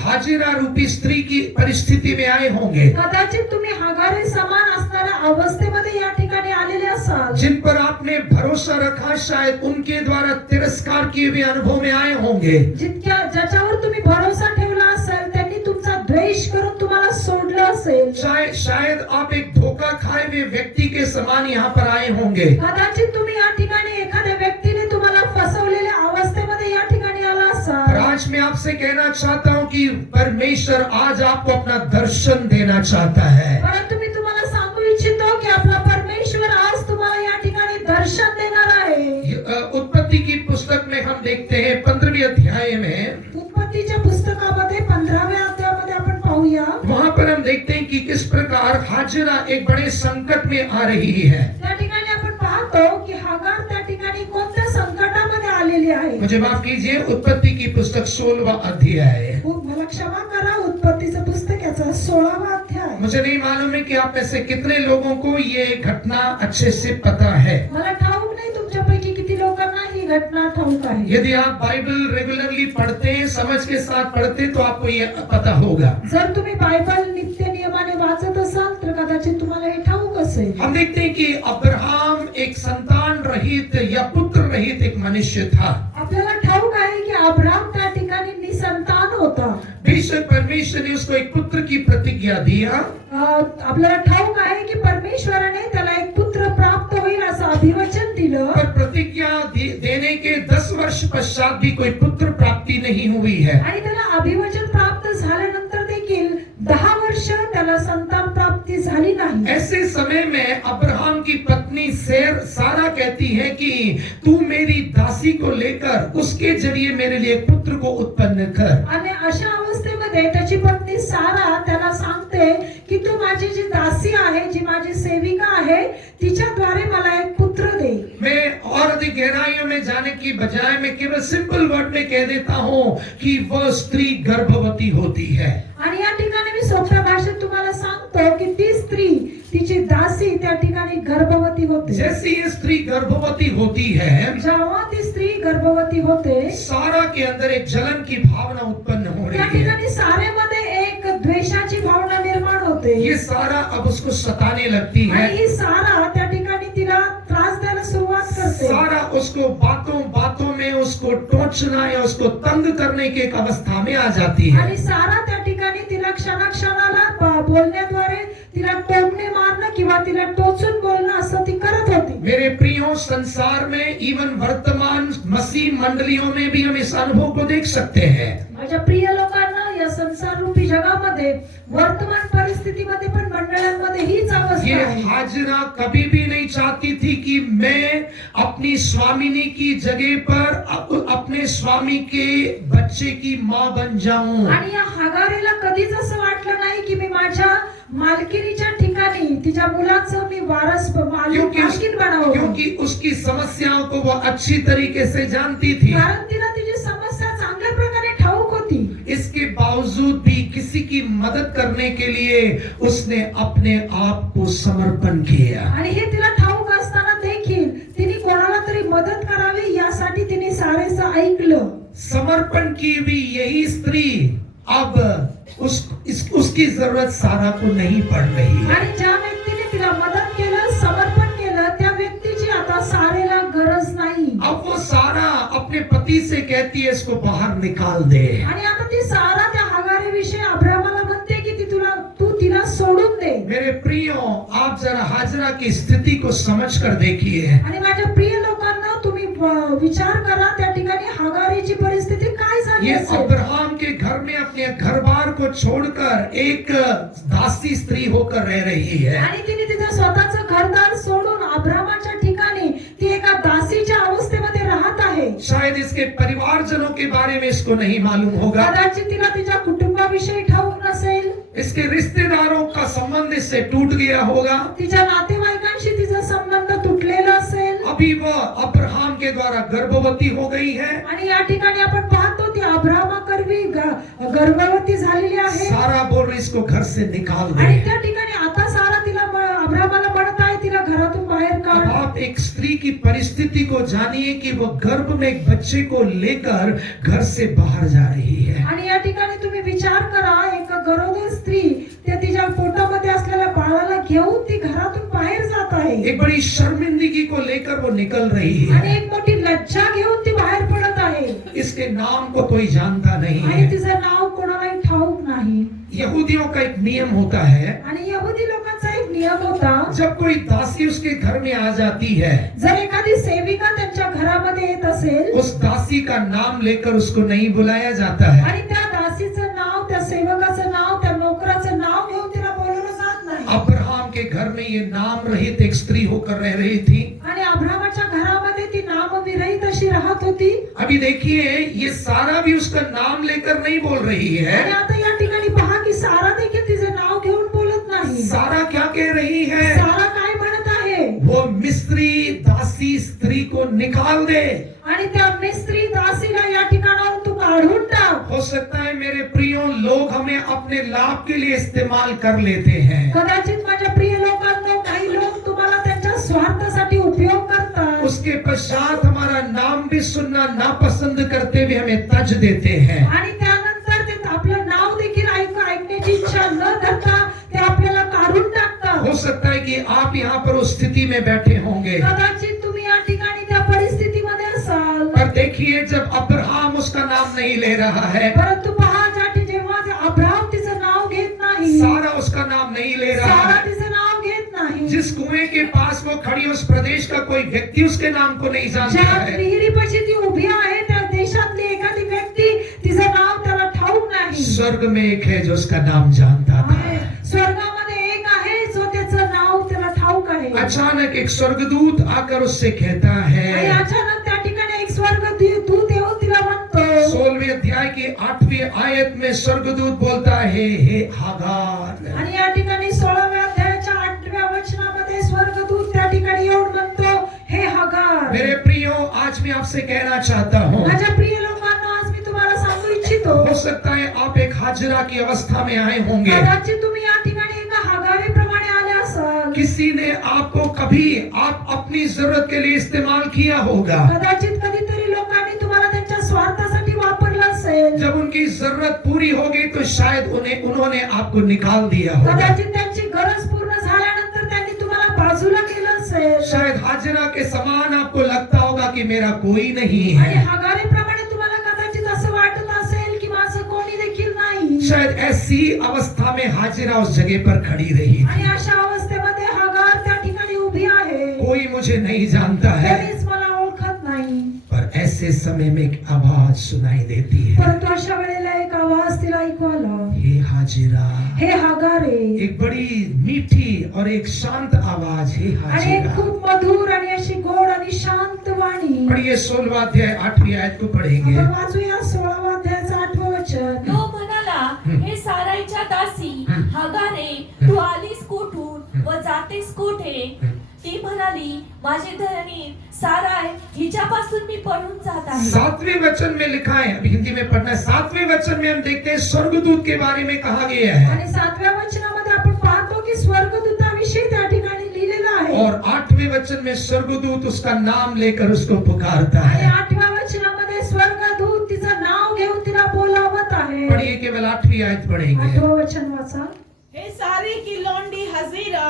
हाजिरा रूपी स्त्री की परिस्थिति में आए होंगे. कदाचित तुम्ही हागारे समान असणाऱ्या अवस्थेमध्ये या ठिकाणी आलेले असाल. जिन पर आपने भरोसा रखा शायद उनके द्वारा तिरस्कार किए हुए अनुभव में आए होंगे. ज्याच्यावर तुम्ही भरोसा ठेवला असेल त्यांनी तुमचा द्वेष करून तुम्हाला सोडलं असेल. शायद आप एक धोखा खाए हुए व्यक्ति के समान यहाँ पर आए होंगे. होंगे। कदाचित तुम्ही या ठिकाणी एखाद्या व्यक्तीने तुम्हाला फसवलेल्या अवस्थेमध्ये या ठिकाणी आला और असाल. आज मैं आपसे कहना चाहता हूँ कि परमेश्वर आज आपको अपना दर्शन देना चाहता है। परंतु मी तुम्हाला सांगू इच्छितो की आपला परमेश्वर आज तुम्हाला या ठिकाणी दर्शन देणार आहे. उत्पत्ति की पुस्तक में हम देखते हैं 15वें अध्याय में, उत्पत्तीच्या पुस्तकामध्ये 15व्या अध्यायामध्ये आपण पाहूया. वहां पर हम देखते हैं कि किस प्रकार हाजिरा एक बड़े संकट में आ रही है। त्या ठिकाणी आपण पाहतो की हागार त्या ठिकाणी कोणत्या संकटामध्ये आलेली आहे. मुझे माफ कीजिए, उत्पत्ति की पुस्तक 16वां अध्याय। मला क्षमा करा, उत्पत्तीचं पुस्तक याचा 16वा अध्याय. मुझे नहीं मालूम है कि आप में से कितने लोगों को ये घटना अच्छे से पता है। मला ठाऊक नाही तुमच्यापैकी किती लोकांना ही घटना ठाऊक आहे. यदि आप बाइबल रेगुलरली पढ़ते हैं, समझ के साथ पढ़ते, तो आपको ये पता होगा। जर तुम्ही बायबल नित्य नियमाने वाचत असाल तर कदाचित तुम्हाला हे ठाऊक असेल. हम देखते हैं कि अब्राहम एक संतान रहित या पुत्र रहित एक मनुष्य था। आपल्याला ठाऊक आहे की अब्राहम त्या ठिकाणी निसंतान होता. बेशक परमेश्वर ने उसको एक पुत्र की प्रतिज्ञा दिया, आपल्याला ठाऊक आहे की परमेश्वराने त्याला एक पुत्र प्राप्त होईल असं अभिवचन दिलं. पर प्रतिज्ञा देने के 10 वर्ष पश्चात भी कोई पुत्र प्राप्ति नहीं हुई है। आणि त्याला अभिवचन प्राप्त झाल्यानंतर देखील 10 वर्ष त्याला संतान प्राप्ती झाली नाही. ऐसे समय में अब्राहम की पत्नी सारा कहती है कि तू मेरी दासी को लेकर उसके जरिए मेरे लिए पुत्र को उत्पन्न कर। आणि अशा अवस्थेमध्ये त्याची पत्नी सारा त्याला सांगते की तू माझी जी दासी आहे, जी माझी सेविका आहे, तिच्याद्वारे मला एक पुत्र दे. मैं और अधिक गहराइयों में जाने की बजाय मैं केवल सिंपल वर्ड में कह देता हूँ कि वह स्त्री गर्भवती होती है। आणि या ठिकाणी मी सोप्या भाषेत तुम्हाला सांगतो की ती स्त्री, तिची दासी त्या ठिकाणी गर्भवती होते. जैसे ये स्त्री गर्भवती होती है, जेव्हा ती स्त्री गर्भवती होते सारा के अंदर एक जलन की भावना उत्पन्न हो त्या रही है। ठिकाणी सारेमध्ये एक द्वेषाची भावना निर्माण होते. ये सारा अब उसको सताने लगती है। आणि ही सारा त्या ठिकाणी तिला त्रास द्यायला सुरुवात करते. सारा उसको बातों बातों में उसको टोचना या उसको तंग करने की एक अवस्था में आ जाती है। आणि सारा त्या ठिकाणी तिला क्षणाक्षणाला बोलण्याद्वारे तिला टोमणे मारणं किंवा तिला टोचून बोलणं असं ती करत होती. मेरे प्रियो, संसार में इवन वर्तमान मसीह मंडलियों में भी हम इस अनुभव को देख सकते हैं। माझ्या प्रिय लोकांना, या संसार रूपी जगामध्ये वर्तमान परिस्थितीमध्ये पण मंडळांमध्ये हीच अवस्था ये आहे. हाजिरा कभी भी नहीं चाहती थी कि मैं अपनी स्वामिनी की जगह पर अपने स्वामी के बच्चे की माँ बन जाऊं। आणि या हागारीला कधीच असं वाटलं नाही की मी माझ्या मालकिनीच्या ठिकाणी तिच्या मुलाचं मी वारस मालकीन बनावं. क्योंकि उसकी समस्याओं को वो अच्छी तरीके से जानती थी। कारण तिला तिची समस्या चांगल्या प्रकारे ठाऊक होती. इसके बावजूद भी किसी की मदद करने के लिए उसने अपने आप को समर्पण किया। आणि हे तिला ठाऊक असताना देखील तिने कोणाला तरी मदत करावी यासाठी तिने सारेचं ऐकलं. समर्पण की हुई यही स्त्री अब उसकी जरूरत सारा को नहीं पड़ रही है। आणि ज्या व्यक्तीने तिला मदत केलं, समर्पण केलं, त्या व्यक्तीची आता सारेला गरज नाही. अब वो सारा अपने पति से कहती है इसको बाहर निकाल दे। आणि आता ती सारा त्या हागारीविषयी अब्राहमाला म्हणते की तू तिला सोडून दे. मेरे प्रियो, आप जरा हाजिरा की स्थिति को समझकर देखिए। आणि माझ्या प्रिय लोकांना, तुम्ही विचार करा त्या ठिकाणी हागारीची परिस्थिती काय झाली ये असेल. अब्राहम के घर में अपने घर-बार को छोड़कर एक दासी स्त्री होकर रह रही है। आणि तिने तिचं स्वतःचं घरदार सोडून अब्राहमाच्या ठिकाणी ती एका दासीच्या अवस्थेमध्ये राहत आहे. शायद इसके परिवारजनों के बारे में इसको नहीं मालूम होगा। कदाचित तिला तिच्या कुटुंबाविषयी ठाऊक नसेल. इसके रिश्तेदारों का संबंध इससे टूट गया होगा। तिच्या नातेवाईकांशी तिचा संबंध तुटलेला असेल. अभी वह अब्राहम के द्वारा गर्भवती हो गई है। आणि या ठिकाणी आपण पाहतो ती अब्राहमाकरवी गर्भवती झालेली आहे. सारा बोल रही इसको घर से निकाल आणि दे। त्या ठिकाणी आता सारा तिला अब्राहमाला म्हणत आहे तिला घरातून बाहेर अब काढ. आप एक स्त्री की परिस्थिति को जानिए कि वो गर्भ में एक बच्चे को लेकर घर से बाहर जा रही है। आणि या ठिकाणी तुम्ही विचार करा, एक गरोदर स्त्री त्या तिच्या पोटामध्ये असलेल्या बाळाला घेऊन ती घरातून बाहेर जात आहे. एक बड़ी शर्मिंदगी को लेकर वो निकल रही आणि है। एक मोठी लज्जा घेऊन ती बाहेर पडत आहे. इसके नाम को कोई जानता नहीं आणि है। तिचं नाव कोणालाही ठाऊक नाही. यहूदियों का एक नियम होता है, आणि यहुदी लोकांचा एक नियम होता जब कोई दासी उसके घर में आ जाती है, जर एखादी सेविका त्यांच्या घरामध्ये येत असेल उस दासी का नाम लेकर उसको नहीं बुलाया जाता है। आणि त्या दासीचं नाव, त्या सेवकाचं नाव, त्या नोकराचं नाव घेऊन तिला बोलवलं जात नाही. अब्राहम के घर में ये नाम रहित एक स्त्री होकर रह रही थी। आणि अब्राहमाच्या घरामध्ये ती नामविरहित अशी राहत होती. अभी देखिए, ये सारा भी उसका नाम लेकर नहीं बोल रही आणि है। आता या ठिकाणी पहा की सारा देखील तिचे नाव घेऊन बोलत नाही. सारा क्या कह रही है? सारा काय म्हणत आहे? वो मिस्री दासी स्त्री को निकाल दे। आणि त्या मिस्त्री दासीला या ठिकाणावर तू काढून टाक. हो सकता है मेरे प्रियो, लोग हमें अपने लाभ के लिए इस्तेमाल कर लेते हैं। कदाचित माझ्या प्रिय लोकांनो, काही लोक तुम्हाला त्यांच्या स्वार्थासाठी उपयोग करतात. उसके पश्चात हमारा नाम भी सुनना नापसंद करते हुए हमें तज देते हैं। आणि त्यानंतर ते आपलं नाव देखील ऐकण्याची इच्छा न धरता ते आपल्याला काढून टाकतात. हो सकता है कि आप यहाँ पर उस स्थिति में बैठे होंगे, कदाचित तुम्ही या ठिकाणी त्या परिस्थितीमध्ये असाल. पर देखिए, जब अब्राहम उसका नाम नहीं ले रहा है, परंतु पहा, जेव्हा ते अब्राहम तिचं नाव घेत नाही, सारा उसका नाम नहीं ले रहा सारा है, तिचं नाव घेत नाही, जिस कुएं के पास वो खड़ी उस प्रदेश का कोई व्यक्ति उसके नाम को नहीं जानता ज्या है, विहिरीपाशी ती उभी आहे त्या देशातली एखादी व्यक्ती तिचं नाव त्याला ठाऊक नाही. स्वर्ग में एक है जो उसका नाम जानता था। आणि स्वर्गामध्ये एक आहे जो त्याचं नाव त्याला ठाऊक आहे. अचानक एक स्वर्गदूत आकर उससे कहता आणि है, अचानक त्या ठिकाणी एक स्वर्गदूत येऊन तिला म्हणतो. 16वें अध्याय की 8वीं आयत में स्वर्गदूत बोलता है, हे हागार। आणि या ठिकाणी 16व्या अध्यायाच्या 8व्या वचनामध्ये स्वर्गदूत त्या ठिकाणी येऊन म्हणतो, हे हागार. मेरे प्रियो, आज मैं आपसे कहना चाहता हूँ, माझ्या प्रिय लोकांनो, आज मी तुम्हाला सांगू इच्छितो. हो सकता है आप एक हाजिरा की अवस्था में आए होंगे। कदाचित तुम्ही या ठिकाणी एका हागारीप्रमाणे आले असाल. किसी ने आपको कभी आप अपनी जरूरत के लिए इस्तेमाल किया होगा। कदाचित कधीतरी लोकांनी तुम्हाला त्यांच्या स्वार्थासाठी वापरलं असेल. जब उनकी जरूरत पूरी होगी तो शायद उन्होंने आपको निकाल दिया होगा। कदाचित त्यांची गरज पूर्ण झाल्यानंतर त्यांनी तुम्हाला बाजूला केलं असेल. शायद हाजिरा के समान आपको लगता होगा कि मेरा कोई नहीं आणि है। हागारीप्रमाणे तुम्हाला कदाचित असं वाटत असेल की माझं कोणी देखील नाही. शायद ऐसी अवस्था में हाजिरा उस जगह पर खड़ी रही आणि थी। अशा अवस्थेमध्ये हागार त्या ठिकाणी उभी आहे. कोई मुझे नहीं जानता है, कोणीच मला ओळखत नाही. पर ऐसे समय में एक आवाज सुनाई देती है, परंतु अशा वेळेला एक आवाज तिला ऐकू आला, हे हाजिरा। हे हागारे. एक बड़ी मीठी और एक शांत आवाज, हे आणि एक हाजिरा। खूप मधुर आणि अशी गोड आणि शांत वाणी. पढ़िए 16वां अध्याय 8वीं आयत को पढ़ेंगे। आपण वाचूया 16व्या अध्यायाचं 8वं वचन. तो म्हणाला, हे साराईच्या दासी हागारे, तू आलीस कुठून व जातेस कुठे? ती म्हणाली, माझे धनी साराय हिच्यापासून मी पळून जात आहे. 7वें वचन में लिखा है, अभी हिंदी में पढ़ना है। 7वें वचन में हम देखते हैं स्वर्गदूत के बारे में कहा गया है, आणि 7व्या वचनामध्ये आपण पाहतो की स्वर्गदूताविषयी त्या ठिकाणी लिहिलेलं आहे. और 8वें वचन में स्वर्गदूत उसका नाम लेकर उसको पुकारता आणि है। 8व्या वचनामध्ये स्वर्गदूत तिचं नाव घेऊन तिला बोलावत आहे. पढ़िए, केवल 8वीं आयत पढ़ेंगे। 8वं वचन वाचा. हे सारी की लौंडी हजीरा,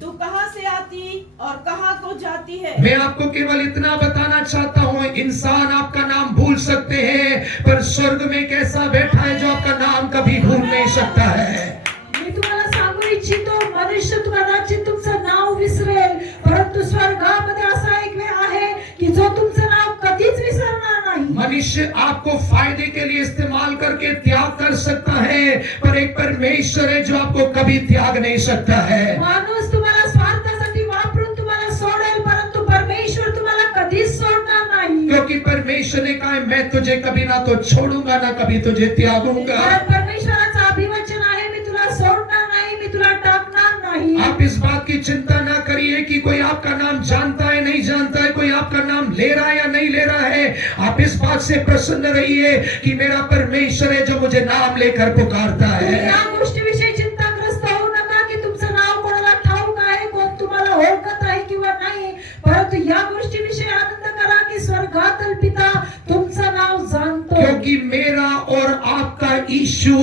तू कहाँ से आती और कहाँ को जाती है? मैं आपको केवल इतना बताना चाहता हूँ, इंसान आपका नाम भूल सकते हैं, पर स्वर्ग में कैसा बैठा है जो आपका नाम कभी भूल नहीं सकता है। मी तुम्हाला सांगू इच्छितो, मनुष्य कदाचित तुमचं नाव विसरेल, परंतु स्वर्गामध्ये असा एक वेळ आहे की जो तुमचं नाव कधीच विसरणार नाही. मनुष्य आपको फायदे के लिए इस्तेमाल करके त्याग कर सकता है, पर एक परमेश्वर है जो आपको कभी त्याग नहीं सकता है। माणूस तुम्हाला स्वार्थासाठी वापरून तुम्हाला सोडेल, परंतु परमेश्वर तुम्हाला कधीच सोडणार नाही. क्योंकि परमेश्वर ने कहा है, मैं तुझे कभी ना तो छोड़ूंगा ना कभी तुझे त्यागूंगा। कारण परमेश्वराचं अभिवचन आहे, मी तुला सोडणार नाही, मी तुला टाकणार नाही. आप इस बात की चिंता ना करिए कि कोई आपका नाम जानता है नहीं जानता है, कोई आपका नाम ले रहा है या नहीं ले रहा है। आप इस बात से प्रसन्न रहिए कि मेरा परमेश्वर है जो मुझे नाम लेकर पुकारता तुम्ही है। या गोष्टीविषयी चिंताग्रस्त होऊ नका की तुमचं नाव कोणाला ठाऊक आहे, कोण तुम्हाला ओळखत आहे किंवा नाही, परंतु या गोष्टीविषयी आनंद करा की स्वर्गातील पिता तुमचं नाव जाणतो. क्योंकि मेरा और आपका यीशु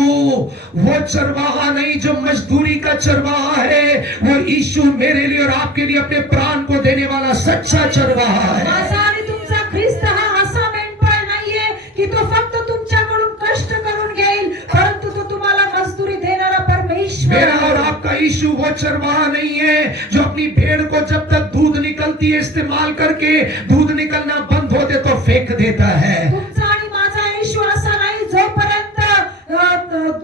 वो चरवाहा नहीं जो मजदूरी का चरवाहा है, वो यीशु मेरे लिए और आपके लिए अपने प्राण को देने वाला सच्चा चरवाहा है। माझा आणि तुमचा ख्रिस्त हा असा मेंढपाळ नाहीये की तो फक्त तुमच्याकडून कष्ट करून घेईल, परंतु तो तुम्हाला मजदूरी देणारा परमेश्वर मेरा आहे. और आपका यीशु वो चरवाहा नहीं है जो अपनी भेड़ को जब तक दूध निकलती है इस्तेमाल करके दूध निकलना बंद होते तो फेंक देता है। तुमचा आणि माझा येशू असा नाही जोपर्यंत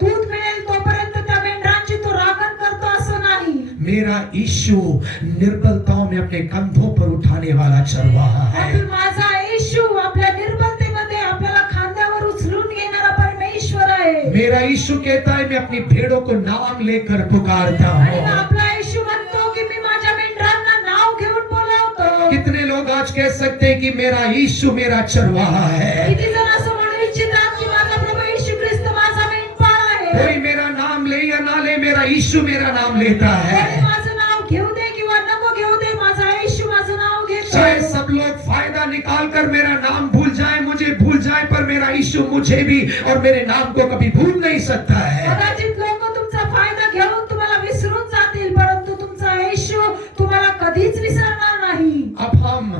दूध मिळेल तोपर्यंत त्या मेंढरांची तो राखण करतो असं नाही। मेरा यीशु निर्बलताओं में अपने कंधों पर उठाने वाला चरवाहा है। आणि माझा येशू आपल्या निर्बलतेमध्ये आपल्याला खांद्यावर उचलून घेणारा परमेश्वर आहे। मेरा यीशु कहता है मैं अपनी भेड़ों को नाम लेकर पुकारता आणि हूँ। आपला येशू म्हणतो की मी माझ्या मेंढरांना नाव घेऊन बोलावतो। कितने लोग आज कह सकते हैं कि मेरा यीशु मेरा चरवाहा है। किती जण असं म्हणू इच्छितात की माझा प्रभू येशू ख्रिस्त माझा मेंढपाळ आहे। कोई मेरा नाम ले या ना ले मेरा यीशु मेरा नाम लेता कोणी है। माझं नाव घेऊ दे किंवा नको घेऊ दे माझा येशू माझं नाव चाहे घेतो। सब लोग फायदा निकाल कर मेरा नाम भूल जाए मुझे भूल जाए पर मेरा यीशु मुझे भी और मेरे नाम को कभी भूल नहीं सकता है। कदाचित लोक तुमचा फायदा घेऊन तुम्हाला विसरून जातील परंतु तुमचा येशू तुम्हाला कधीच विसरणार नाही। अब हम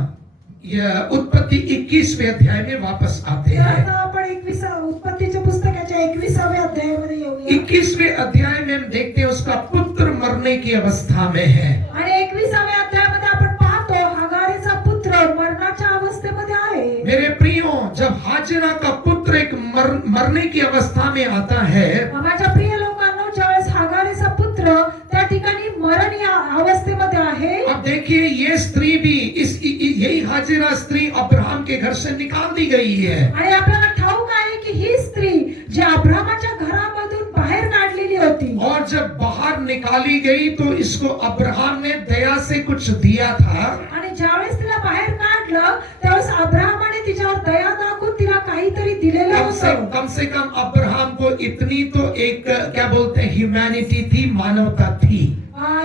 यह उत्पत्ति 21वें अध्याय में वापस आते तर हैं। आता आपण 21 उत्पत्तीच्या पुस्तकाच्या 21व्या अध्यायामध्ये येऊया। 21वें अध्याय में हम देखते हैं उसका पुत्र मरने की अवस्था में है। आणि 21व्या अध्यायामध्ये आपण पाहतो हागारेचा पुत्र मरणाच्या अवस्थेमध्ये आहे। मेरे प्रियो जब हाजिरा का पुत्र एक मरने की अवस्था में आता है माझ्या प्रिय लोकांनो ज्यावेळेस हागारेचा पुत्र त्या ठिकाणी मरण या अवस्थेमध्ये आहे। अब देखिए ये स्त्री भी यही हाजिरा स्त्री अब्राहम के घर से निकाल दी गई है। आणि आपल्याला ठाऊक आहे की ही स्त्री जी अब्राहमाच्या घरामधून बाहेर काढलेली होती और जब बाहर निकाली गई तो इसको अब्राहम ने दया से कुछ दिया था। आणि ज्यावेळेस तिला बाहेर काढलं त्यावेळेस अब्राहमाने तिच्यावर दया दाखवून तिला काहीतरी दिलेलं होतं। कम से कम अब्राहम को इतनी तो एक क्या बोलते हैं ह्यूमैनिटी थी, मानवता थी।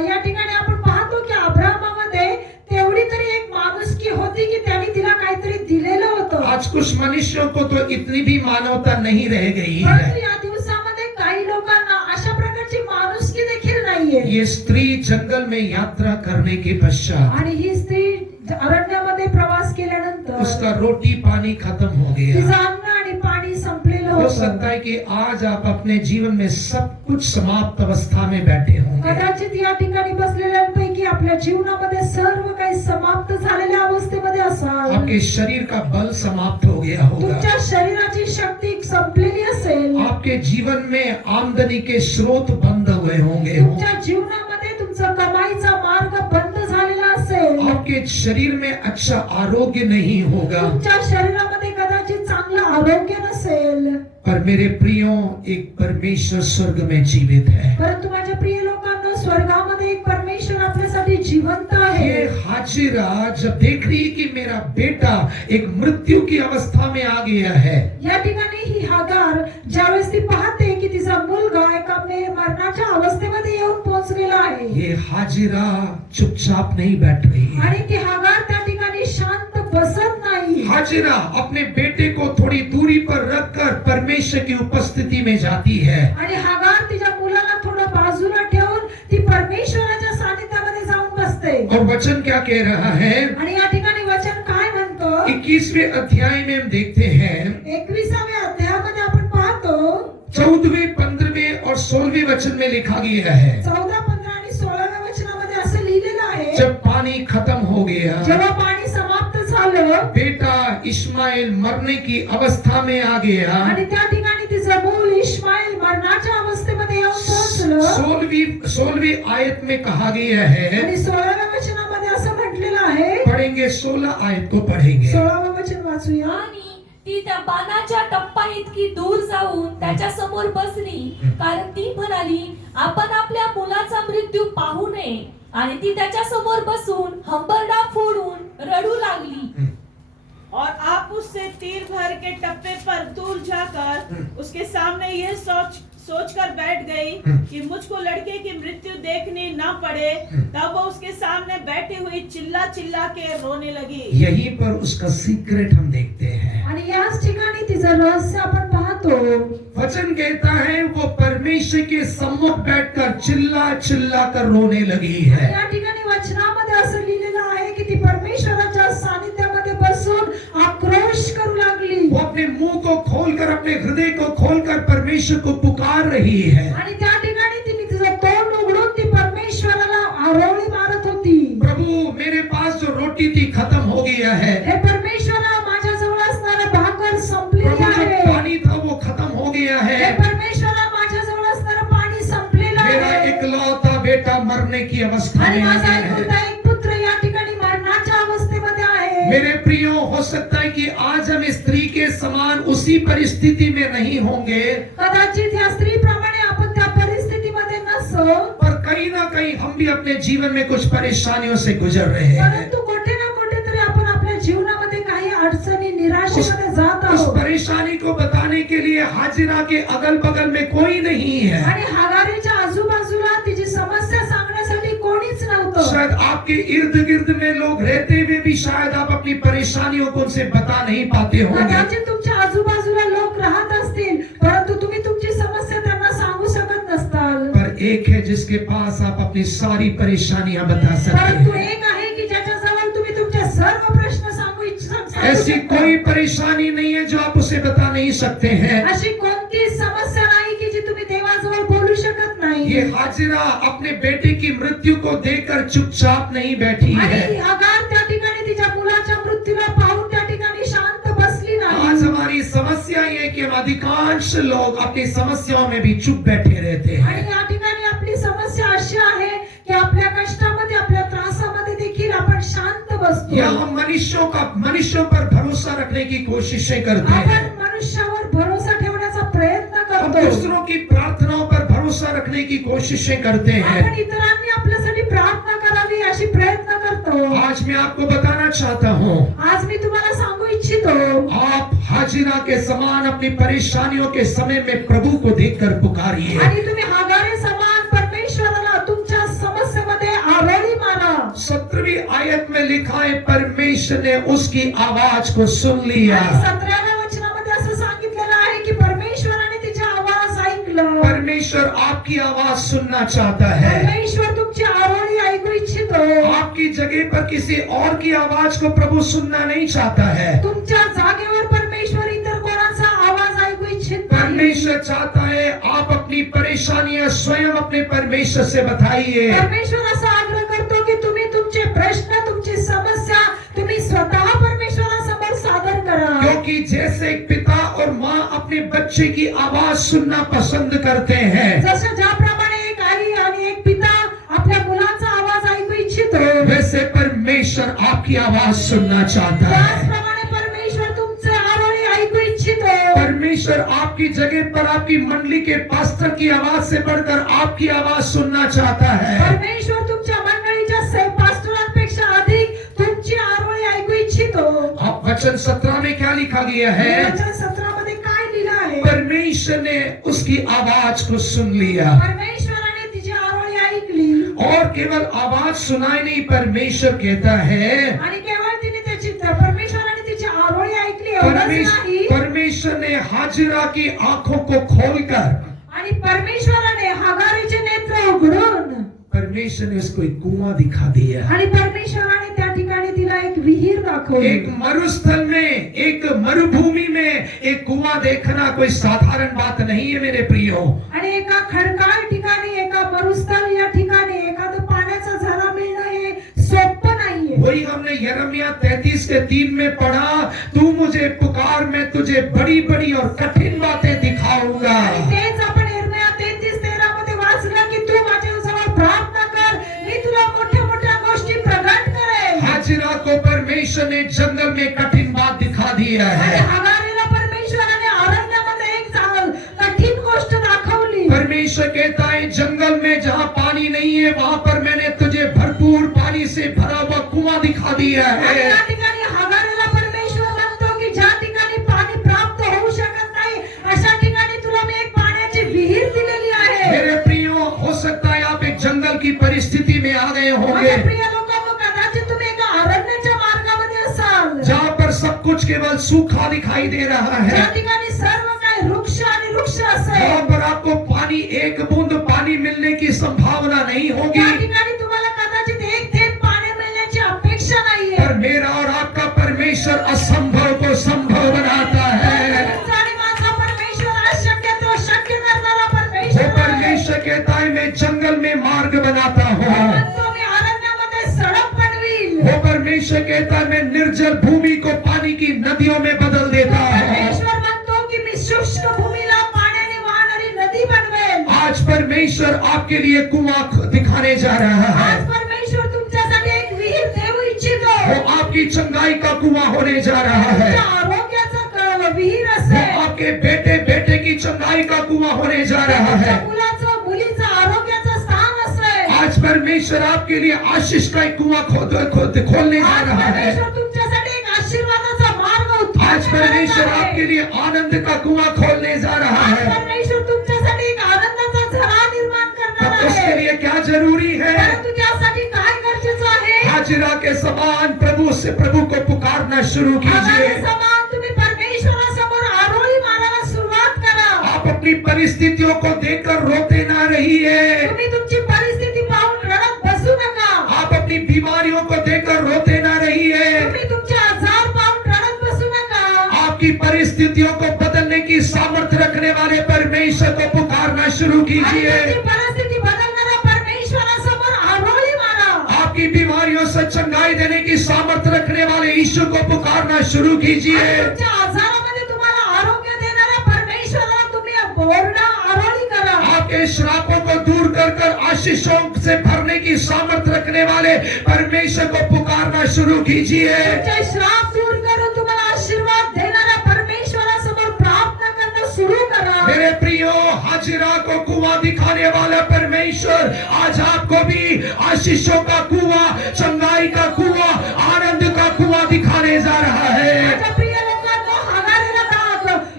या ठिकाणी आपण पाहतो की अब्राहमामध्ये तेवढी तरी एक माणुसकी होती की त्यांनी तिला काहीतरी दिलेलं होतं। आज कुछ मनुष्यों को तो इतनी भी मानवता नहीं रह गई परंतु है। या दिवसामध्ये काही लोकांना अशा प्रकारची माणुसकी देखील नाहीये। ये स्त्री जंगल में यात्रा करने के पश्चात आणि ही स्त्री अरण्यामध्ये प्रवास केल्यानंतर उसका रोटी पानी खत्म हो गया। तिचं अन्न आणि पाणी संपलेलं हो होतं। सकता है कि आज आप अपने जीवन में सब कुछ समाप्त अवस्था में बैठे होंगे। कदाचित या ठिकाणी बसलेल्यांपैकी आपल्या जीवनामध्ये सर्व काही समाप्त झालेल्या अवस्थेमध्ये असाल। आपके शरीर का बल समाप्त हो गया होगा। तुमच्या शरीराची शक्ती संपलेली असेल। आपके जीवन में आमदनी के स्रोत बंद हुए होंगे। तुमच्या जीवनामध्ये तुमचा कमाईचा मार्ग बंद झालेला असेल। आपके शरीर में अच्छा आरोग्य नहीं होगा। तुमच्या शरीरामध्ये कदाचित चांगलं आरोग्य नसेल। पर मेरे प्रियो एक परमेश्वर स्वर्ग में जीवित है। परंतु माझ्या प्रिय लोकांना स्वर्गामध्ये एक परमेश्वर आपल्यासाठी जिवंत आहे। ये हाजिरा जब देख रही कि मेरा बेटा एक मृत्यू की अवस्था में आ गया है, या ठिकाणी ही हागार ज्यावेळेस ती पाहते की तिचा मुलगा एका मरणाच्या अवस्थेमध्ये येऊन पोहोचलेला आहे। ये हाजिरा चुपचाप नहीं बैठ रही है। आणि ती हागार त्या ठिकाणी शांत बसत नाही। हाजिरा अपने बेटे को थोड़ी दूरी पर रखकर परमेश्वर की उपस्थिति में जाती है। आणि हागार तिच्या मुलाला थोडं बाजूला ठेवून ती परमेश्वराच्या सानिध्यामध्ये जाऊन बसते। और वचन क्या कह रहा है? आणि या ठिकाणी वचन काय म्हणतो? 21वें अध्याय में हम देखते हैं 21व्या अध्यायामध्ये आपण पाहतो 14वें 15वें और 16वें वचन में लिखा गया है 14, 15 आणि 16व्या वचनामध्ये असं लिहिलेलं आहे। जब पानी खत्म हो गया, जेव्हा पाणी समाप्त झालं बेटा इस्माइल मरने की अवस्था में आ गया। आणि त्या ठिकाणी तिचं मूल इस्माईल मरणाच्या अवस्थेमध्ये येऊन पोहोचलं। 16वीं आयत में कहा गया है, आणि 16व्या वचनामध्ये असं म्हटलेलं आहे। पढ़ेंगे 16 आयत को पढ़ेंगे। 16वं वचन वाचूया। आणि ती त्या बाणाच्या टप्पा इतकी दूर जाऊन त्याच्या समोर बसली, कारण ती म्हणाली आपण आपल्या मुलाचा मृत्यू पाहू नये. आणि ती त्याच्या समोर बसून हंबरडा फोडून रडू लागली. और आप उससे तीर भर के टप्पे पर दूर जाकर उसके सामने यह सोचकर बैठ गई कि मुझको लड़के की मृत्यु देखनी ना पड़े। तब वो उसके सामने बैठी हुई चिल्ला चिल्ला के रोने लगी। यहीं पर उसका सीक्रेट हम देखते हैं। आणि याच ठिकाणी तिचं रहस्य आपण पाहतो। वचन कहता है वो परमेश्वर के सम्मुख बैठकर चिल्ला चिल्ला कर रोने लगी है। या ठिकाणी वचनामध्ये असं लिहिलेलं आहे की ती परमेश्वराच्या सानिध्यामध्ये बसून आक्रोश करू लागली। वो अपने मुंह को खोलकर अपने हृदय को खोलकर परमेश्वर को पुकार रही है। आणि त्या ठिकाणी तिने तिचं तोंड उघडून ती परमेश्वराला रोटी थी खत्म हो गया है, हे परमेश्वरा माझ्याजवळ असणारा भाकर संपलेली प्रभु जो आहे. पानी था वो खत्म हो गया हे है, परमेश्वरा माझ्याजवळ असणारं पाणी संपलेलं मेरा आहे. इकलौता बेटा मरने की अवस्था आणि में आ माझा गया है. एकुलता एक पुत्र या ठिकाणी मरणाच्या अवस्थेमध्ये आहे. मेरे प्रियो, हो सकता है कि आज हम स्त्री के समान उसी परिस्थिति में नहीं होंगे, कदाचित या स्त्रीप्रमाणे आपण त्या परिस्थितीमध्ये नसो, पर कहीं ना कहीं हम भी अपने जीवन में कुछ परेशानियों से गुजर रहे हैं. परंतु कुठे ना कुठेतरी आपण आपल्या जीवनामध्ये काही अडचणी निराशेमध्ये जात उस आहोत. परेशानी को बताने के लिए हाजिरा के अगल बगल में कोई नहीं है. आणि हागारीच्या आजूबाजूला तिची समस्या सांगण्यासाठी कोणीच नव्हतं. शायद आपके इर्द गिर्द में लोग रहते हुए भी शायद आप अपनी परेशानियों को उनसे बता नहीं पाते होंगे. कदाचित तुमच्या आजूबाजूला लोक राहत असतील, परंतु तुम्ही तुमची समस्या त्यांना सांगू शकत नसताल. पर एक है जिसके पास आप अपनी सारी परेशानियां बता सकते परंतु हैं. एक आहे की ज्याच्याजवळ तुम्ही तुमचे सर्व प्रश्न सांगू इच्छा ऐसी कोई परेशानी नहीं है जो आप उसे बता नहीं सकते हैं. अशी कोणती समस्या नाही की जी तुम्ही देवाजवळ बोलू शकत नाही. ये हाजिरा अपने बेटे की मृत्यु को देखकर चुपचाप नहीं बैठी है. आणि अगार त्या ठिकाणी तिच्या मुलाच्या मृत्यूला पाहून त्या ठिकाणी शांत बसली आज नाही. हमारी समस्या ये है कि हम अधिकांश लोग अपनी समस्याओं में भी चुप बैठे रहते आणि हैं. या ठिकाणी आपली समस्या अशी आहे की आपल्या कष्टामध्ये आपल्या त्रासामध्ये देखील आपण शांत बसतो. या हम मनुष्यों पर भरोसा रखने की कोशिशें करते हैं. आपण मनुष्यावर भरोसा ठेवण्याचा प्रयत्न हम करतो. दूसरों की प्रार्थनाओं पर भरोसा रखने की कोशिशें करते हैं. आपण इतरांनी आपल्यासाठी प्रार्थना करावी अशी प्रयत्न करतो. आज मैं आपको बताना चाहता हूँ, आज मी तुम्हाला सांगू इच्छितो, आप हाजिरा के समान अपनी परेशानियों के समय में प्रभु को देखकर पुकारिए. आणि तुम्ही हागारे समान परमेश्वराला तुमच्या समस्येमध्ये आरोळी मारा. 17वीं आयत में लिखा है, परमेश्वर ने उसकी आवाज को सुन लिया. आणि 17व्या वचनामध्ये असं सांगितलेलं आहे की परमेश्वराने तिचा आवाज ऐकला. परमेश्वर आपकी आवाज सुनना चाहता है. परमेश्वर तुमची आरोळी ऐकू इच्छितो. आपकी जगह पर किसी और की आवाज को प्रभु सुनना नहीं चाहता है. तुमच्या जागेवर परमेश्वर इतर कोणाचा आवाज ऐकू इच्छित नाही. परमेश्वर चाहता है आप अपनी परेशानियां स्वयं अपने परमेश्वर से बताइए. परमेश्वर असा आग्रह करतो की तुम्ही तुमचे प्रश्न, तुमची समस्या तुम्ही स्वतः परमेश्वरासमोर सादर करा. क्योंकि जैसे एक पिता और माँ अपने बच्चे की आवाज सुनना पसंद करते हैं, जसं ज्याप्रमाणे एक आई आणि एक पिता आपल्या मुलाचा आवाज ऐकू इच्छितो, वैसे परमेश्वर आपकी आवाज सुनना चाहता है. त्याचप्रमाणे परमेश्वर तुमचे आरोळी ऐकू इच्छितो. परमेश्वर आपकी जगह पर आपकी मंडली के पास्टर की आवाज से बढ़कर आपकी आवाज सुनना चाहता है. परमेश्वर तुमच्या मंडळीच्या पास्टरांपेक्षा अधिक तुमची आरोळी ऐकू इच्छितो. अब वचन 17 में क्या लिखा गया है? वचन 17 मध्ये काय लिहिलं आहे? परमेश्वर ने उसकी आवाज को सुन लिया. परमेश्वराने तिची आरोळी ऐकली. और केवल आवाज सुनाई नहीं, परमेश्वर कहता है, आणि केवळ तिने परमेश्वराने तिची आरोळी ऐकली एवढंच नाही, परमेश्वर ने हाजिरा की आंखों को खोलकर, आणि परमेश्वराने हागारीचे नेत्र उघडून, परमेश्वर ने उसको एक कुआं दिखा दिया. आणि परमेश्वराने त्या ठिकाणी तिला एक विहीर दाखवली. एक मरुस्थल में, एक मरुभूमी में एक कुआं देखना कोई साधारण बात नहीं है मेरे प्रियो. आणि एका खडकाळ ठिकाणी, एका मरुस्थल या ठिकाणी एखादं पाण्याचा झरा मिळणं हे सोपं नाहीये. वही हमने यिर्मयाह 33:3 में पढ़ा, तू मुझे पुकार, मैं तुझे बड़ी बड़ी और कठिन बातें दिखाऊंगा. आणि तेच आपण यिर्मयाह 33:13 मध्ये वाचलं की तू माझ्याजवळ प्रार्थना कर, मी तुला मोठ्या मोठ्या गोष्टी प्रगट करेन. हाजिरा को परमेश्वर ने जंगल में कठिन बात दिखा दिया आणि है. हागारीला परमेश्वराने अरण्यामध्ये एक कठीण गोष्ट दाखवली. परमेश्वर कहता है, जंगल में जहाँ पानी नहीं है वहां पर मैंने तुझे भरपूर पानी से भरा हुआ कुआं दिखा दिया आणि है. या ठिकाणी हागारीला परमेश्वर म्हणतो की ज्या ठिकाणी पाणी प्राप्त होऊ शकत नाही अशा ठिकाणी तुला मी एक पाण्याची विहीर दिलेली आहे. मेरे प्रियो, हो सकता है आप एक जंगल की परिस्थिति में आ गए होंगे, माझ्या प्रिय लोकांनो, कदाचित तुम्ही एका अरण्याच्या मार्गामध्ये असाल, जहाँ पर सब कुछ केवल सूखा दिखाई दे रहा ज्या है. ठिकाणी सर्व काही वृक्ष आणि वृक्ष असेल, वहाँ पर आपको पानी, एक बूंद पानी मिलने की संभावना नहीं होगी. त्या ठिकाणी तुम्हाला कदाचित एक थेंब पाणी मिळण्याची अपेक्षा नाहीये. पर मेरा और आपका परमेश्वर असंभव को संभव बनाता है. तुमचा आणि माझा परमेश्वर अशक्य तो शक्य करणारा वो परमेश्वर आहे. परमेश्वर कहता है, मैं जंगल में मार्ग बनाता हूँ. म्हणतो मी अरण्यामध्ये सडक बनवील. वो परमेश्वर परमेश्वर आपके लिए कुआं दिखाने जा रहा है। आज परमेश्वर तुमच्यासाठी एक विहीर देऊ इच्छितो. वो आपकी चंगाई का कुआं होने जा रहा है। तुमच्या आरोग्याचा विहीर वो असेल. आपके बेटे बेटे की चंगाई का कुआं होने जा रहा है। तुमच्या मुलाचं मुलीचं आरोग्याचं स्थान असेल. आज परमेश्वर आपके लिए आशीष का एक कुआं खोलने जा आज रहा है। परमेश्वर तुमच्यासाठी एक आशीर्वादाचा मार्ग आज उद्घाटन परमेश्वर करणार आहे. आपके लिए आनंद का कुआं खोलने जा रहा आज है। परमेश्वर तुमच्यासाठी एक आनंदाचा झरा निर्माण तो करणार उसके आहे. लिए क्या जरूरी है? परंतु त्यासाठी काय गरजेचं आहे? हाजिरा के समान प्रभु को पुकारना शुरू हमारे कीजिए। समान तुम्ही परमेश्वरासमोर आरोळी मारायला सुरुवात करा. आप अपनी परिस्थितियों को देखकर रोते ना रहिए। तुम्ही तुमची परिस्थिती पाहून रडत बसू नका. आप अपनी बीमारियों को देखकर रोते ना रहिए। तुम्ही तुमचे आजार पाहून रडत बसू नका. आपकी परिस्थितियों को बदलने की सामर्थ्य रखने वाले परमेश्वर को पुकारना शुरू आणि कीजिए। तुमची परिस्थिती बदलणाऱ्या परमेश्वरासमोर आरोळी मारा. आपकी बीमारियों से चंगाई देने की सामर्थ्य रखने वाले यीशु को पुकारना शुरू कीजिए। आणि तुमच्या आजारामध्ये तुम्हाला आरोग्य देणाऱ्या परमेश्वराला तुम्ही बोलणं आरोळी करा. आपके श्रापों को दूर कर आशीषों से भरने की सामर्थ्य रखने वाले परमेश्वर को पुकारना शुरू कीजिए। तुमचे श्राप दूर करून तुम्हाला आशीर्वाद देणाऱ्या परमेश्वरासमोर प्रार्थना करणं सुरू करा. मेरे प्रियो, हाजिरा को कुआं दिखाने वाला परमेश्वर आज आपको भी आशीषों का कुआं, चंगाई का कुआं, आनंद का कुआं दिखाने जा रहा है। माझ्या प्रिय लोकांनो, हगारीला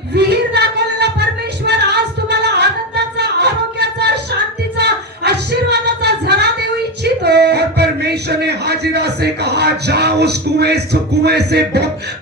विहीर दाखवलेला परमेश्वर आज तुम्हाला आनंदाचा, आरोग्याचा, शांतीचा, आशीर्वादाचा झरा देऊ इच्छितो. और परमेश्वर ने हाजिरा से कहा, जा उस कुएं से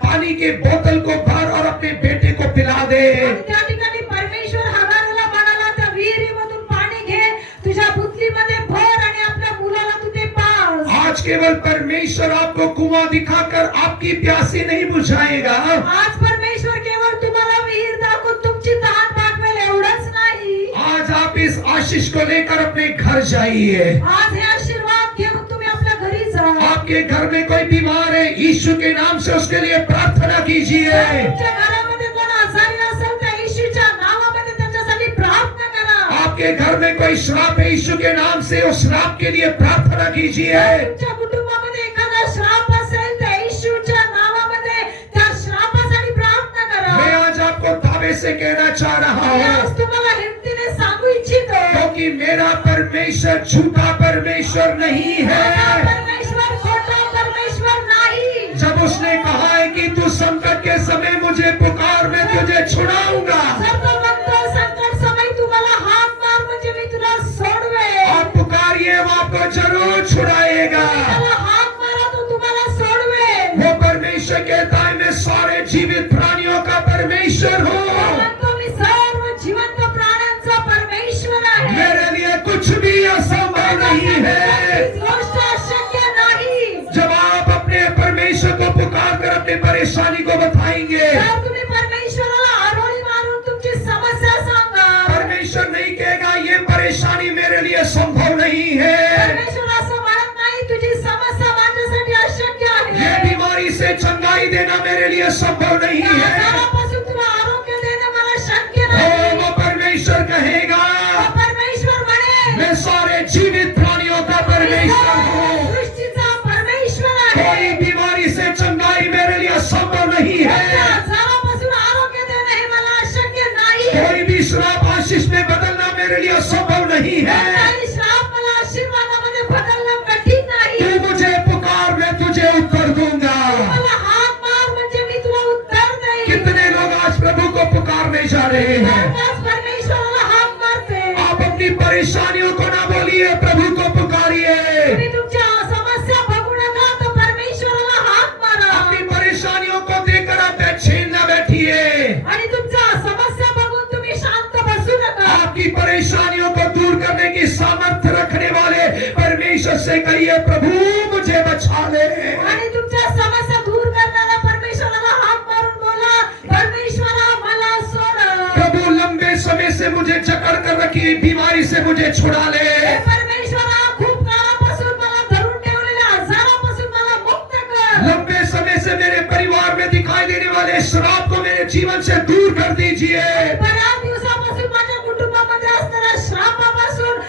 पानी के बोतल को भर और अपने बेटे को पिला दे। आणि त्या ठिकाणी परमेश्वर हगारीला म्हणाला, त्या विहिरीमधून पाणी घे, तुझ्या बुतलीमध्ये भर आणि आपल्या मुलाला तू ते पाज. आज केवल परमेश्वर आपको कुआं दिखाकर आपकी प्यासी नहीं बुझाएगा। आज परमेश्वर केवळ तुम्हाला विहीर दाखवून तुमची तहान भागवेल एवढंच नाही. आज आप इस आशीष को लेकर अपने घर जाइए। आज हे आशीर्वाद घेऊन तुम्ही आपल्या घरी जा. आपके घर में कोई बीमार है, यीशु के नाम से उसके लिए प्रार्थना कीजिए। तुमच्या घरामध्ये कोण आजारी असेल तर येशूच्या नावामध्ये त्याच्यासाठी प्रार्थना करा. आपके घर में कोई श्राप है, यीशु के नाम से उस श्राप के लिए प्रार्थना कीजिए। तुमच्या कुटुंबामध्ये एखादा श्राप असेल तर येशूच्या नावामध्ये त्या श्रापासाठी प्रार्थना करा. मैं आज आपको दावे से कहना चाह रहा मी हूँ, आज तुम्हाला हिमतीने सांगू इच्छितो, क्योंकि मेरा परमेश्वर झूठा परमेश्वर नहीं माझा है। परमेश्वर खोटा परमेश्वर नाही. जब उसने कहा है कि तू संकट के समय मुझे पुकार, मैं तुझे छुड़ाऊंगा। जर तो म्हणतो संकट समय तुम्हाला हाक मार म्हणजे मी तुला सोडवेन. आप पुकारिए, वो आपको जरूर छुड़ाएगा। त्याला हाक मारा तो तुम्हाला सोडवेन. वो परमेश्वर कहता है, मैं सारे जीवित प्राणियों का परमेश्वर तो हूँ। म्हणतो मी सर्व जिवंत प्राण्यांचा परमेश्वर आहे. मेरे लिए कुछ भी असंभव नहीं है। कोणतीच गोष्ट अशक्य नाही. जब आप अपने परमेश्वर को पुकार कर अपनी परेशानी को बताएंगे, जर तुम्ही परमेश्वराला आरोळी मारून तुमची समस्या सांगा, परमेश्वर नहीं कहेगा ये परेशानी मेरे लिए संभव नहीं है, परमेश्वर असं म्हणत नाही तुझी समस्या माझ्यासाठी अशक्य ये आहे. बीमारी से चंगाई देना मेरे लिए संभव नहीं या है। आजारापासून तुला आरोग्य देणं मला शक्य ओ, नाही. वो परमेश्वर कहेगा, तो परमेश्वर म्हणे, मैं सारे जीवित प्राणियों का परमेश्वर हूँ। सृष्टीचा परमेश्वर आहे. कोई बीमारी से चंगाई मेरे लिए संभव नहीं त्या है। आजारापासून आरोग्य देणं हे मला अशक्य नाही. कोई भी श्राप आशीष में बदलना मेरे लिए संभव नहीं है। कोणताही श्राप मला आशीर्वादामध्ये बदलणं कठीण नाही. तू मुझे पुकार, मैं तुझे उत्तर दूंगा। मला हाक मार म्हणजे मी तुला उत्तर देईन. कितने लोग आज प्रभु को पुकारने जा रहे हैं? सर्वच परमेश्वराला हाक मारते. आप अपनी परेशानियों को ना बोलिए, प्रभु को पुकारिए। तुम्ही तुमच्या समस्या बघू नका, तर परमेश्वराला हाक मारा. अपनी परेशानियों को देखकर आप बेचैन न बैठिए। आणि तुमच्या समस्या बघून तुम्ही शांत बसू नका. आपकी परेशानियों को दूर करने की सामर्थ्य रखने वाले परमेश्वर से कहिए, प्रभु मुझे बचा ले। आणि तुमच्या समस्या दूर करणाऱ्या परमेश्वराला हाक मारून बोला, परमेश्वरा मला सोड. प्रभु लंबे समय से मुझे जकड़ कर रखी बीमारी से मुझे छुड़ा ले। हे परमेश्वरा, खूप काळापासून मला धरून ठेवलेल्या आजारापासून मला मुक्त कर. लंबे समय से मेरे परिवार में दिखाई देने वाले श्राप को मेरे जीवन से दूर कर दीजिए। बऱ्याच दिवसापासून माझ्या कुटुंबामध्ये असणाऱ्या श्रापापासून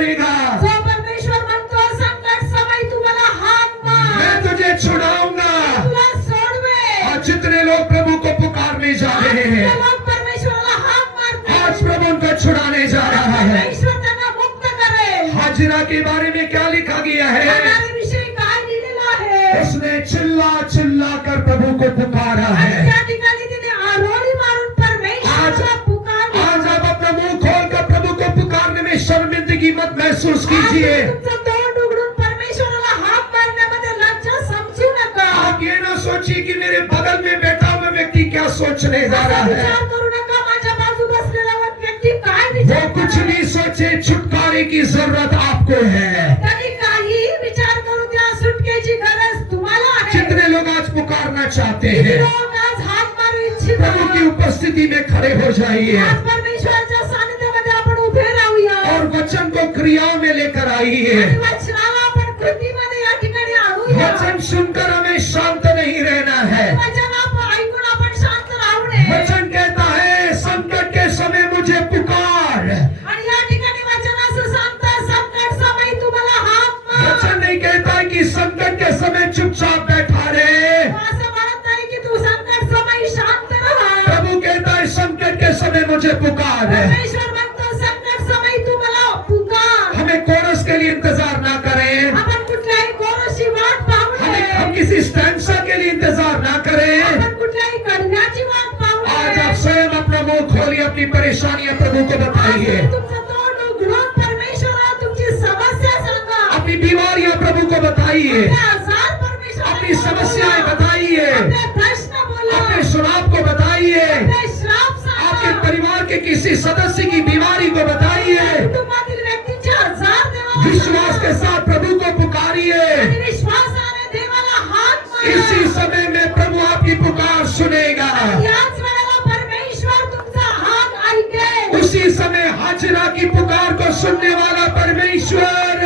मारेगा, जो परमेश्वर म्हणतो संकट समय तू मला हाक मार, मैं तुझे छुड़ाऊंगा। तुला सोडवे। और जितने लोग प्रभु को पुकारने जा रहे जे हैं, लोक परमेश्वराला हाक मारते, आज प्रभु उनको छुड़ाने जा रहा है। परमेश्वर त्यांना मुक्त करेल। हाजिरा के बारे में क्या लिखा गया है? हागारेविषयी काय लिहिलेलं आहे? उसने चिल्ला चिल्ला कर प्रभु को पुकारा आणि है। त्या ठिकाणी तिने आरोळी मारून परमेश्वराला पुकारलं। आज आप अपना मुंह खोलकर प्रभु को पुकारने में शर्मिंदगी मत महसूस कीजिए। आज तुमचं तोंड उघडून परमेश्वराला हाक मारण्यामध्ये लज्जा समजू नका। आप ये ना सोचिए कि मेरे बगल में बैठा हुआ व्यक्ति क्या सोचने जा रहा असा है। विचार करू नका माझ्या बाजू बसलेला व्यक्ती काय वो विचार कुछ करणार? नहीं सोचे, छुटकारे की जरूरत आपको है। त्यांनी काही विचार करू द्या, सुटकेची गरज तुम्हाला आहे। कितने लोग आज पुकारना चाहते किती हैं? लोक आज हाक मारू इच्छित प्रभु की आहात? उपस्थिति में खड़े हो जाइए आज परमेश्वराच्या सानिध्यामध्ये आपण उभे राहूया और वचन को क्रियाओं में लेकर आइए। आणि वचनाला आपण कृतीमध्ये या ठिकाणी आणूया। वचन सुनकर हमें शांत नहीं रहना है। वचन आपण ऐकून आपण शांत राहू नये। वचन कहता है संकट के समय मुझे पुकार। आणि या ठिकाणी वचन असं सांगतं, संकट समय तू मला हाक मार। वचन नहीं कहता है कि संकट के समय चुपचाप बैठा रहे। तो असं म्हणत नाही की तू संकट समय शांत राहा। प्रभु कहता है संकट के समय मुझे पुकार। परमेश्वर म्हणतो संकट समय तू मला पुकार। हमें कोरस के लिए इंतजार ना करें। आपण कुठल्याही कोरशी वाट पाहू हम नये। किसी स्टैंडसा के लिए इंतजार ना करें। आपण कुठल्याही कडव्याची वाट पाहू आज नये। आप स्वयं अपना मुंह खोलिए, अपनी परेशानियां प्रभु को बताइए, आज तुमचं तोंड उघडून परमेश्वराला तुमची समस्या सांगा। अपनी बीमारियां प्रभु को बताइए, आपले आजार परमेश्वराला अपनी समस्याएं बोला। बताइए, आपले प्रश्न बोला। अपने श्राप को बताइए, आपले श्राप आपके सांगा। परिवार के किसी सदस्य की बीमारी को बताइए। कुटुंबातील व्यक्तीचे आजार देवाला विश्वास के सांगा। साथ प्रभु को पुकारिए। आणि विश्वासाने देवाला हाक मारा। इसी समय में प्रभु आपकी पुकार सुनेगा। याच वेळेला परमेश्वर तुमचा हाक ऐकेल। उसी समय हाजिरा की पुकार को सुनने वाला परमेश्वर,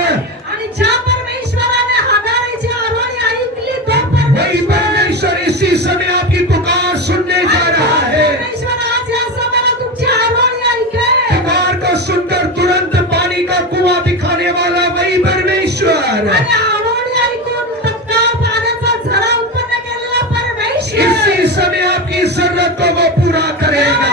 आणि ज्या परमेश्वराने हागारेची आरोळी ऐकली तो वही परमेश्वर इसी समय आपकी पुकार सुनने जा रहा है। परमेश्वर आज या समयाला तुमची आरोळी ऐकेल। पुकार को सुनकर तुरंत पानी का कुआं दिखाने वाला वही परमेश्वर आणि आरोळी ऐकून तत्काळ पाण्याचा झरा उत्पन्न केलेला परमेश्वर इसी समय आपकी जरूरत को वो पूरा करेगा।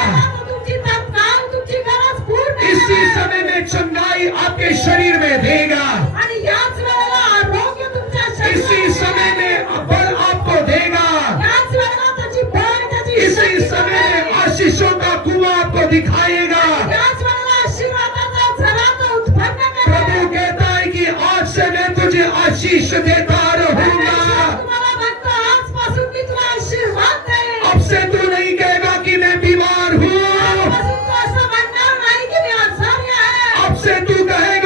तुमची तत्काळ तुमची गरज पूर्ण इसी समय में चंगाई आपके शरीर में देगा। आणि याच वेळेला आरोग्य तुमच्या इसी शरीरात समय में बल आपको देगा। याच वेळेला त्याची बळ त्याची इसी शक्ती समय आहे। में आशीषों का कुआं आपको दिखाएगा। याच वेळेला आशीर्वादाचा झरा तो उत्पन्न प्रभु करेल। कहता है कि आज से मैं तुझे आशीष देता रहूंगा। परमेश्वर तुम्हाला म्हणतो आजपासून मी तुला आशीर्वाद देईन। अब से तू नहीं कहेगा कि मैं बीमार हूँ। आजपासून तू असं म्हणणार नाही की मी आजारी आहे। अब से तू कहेगा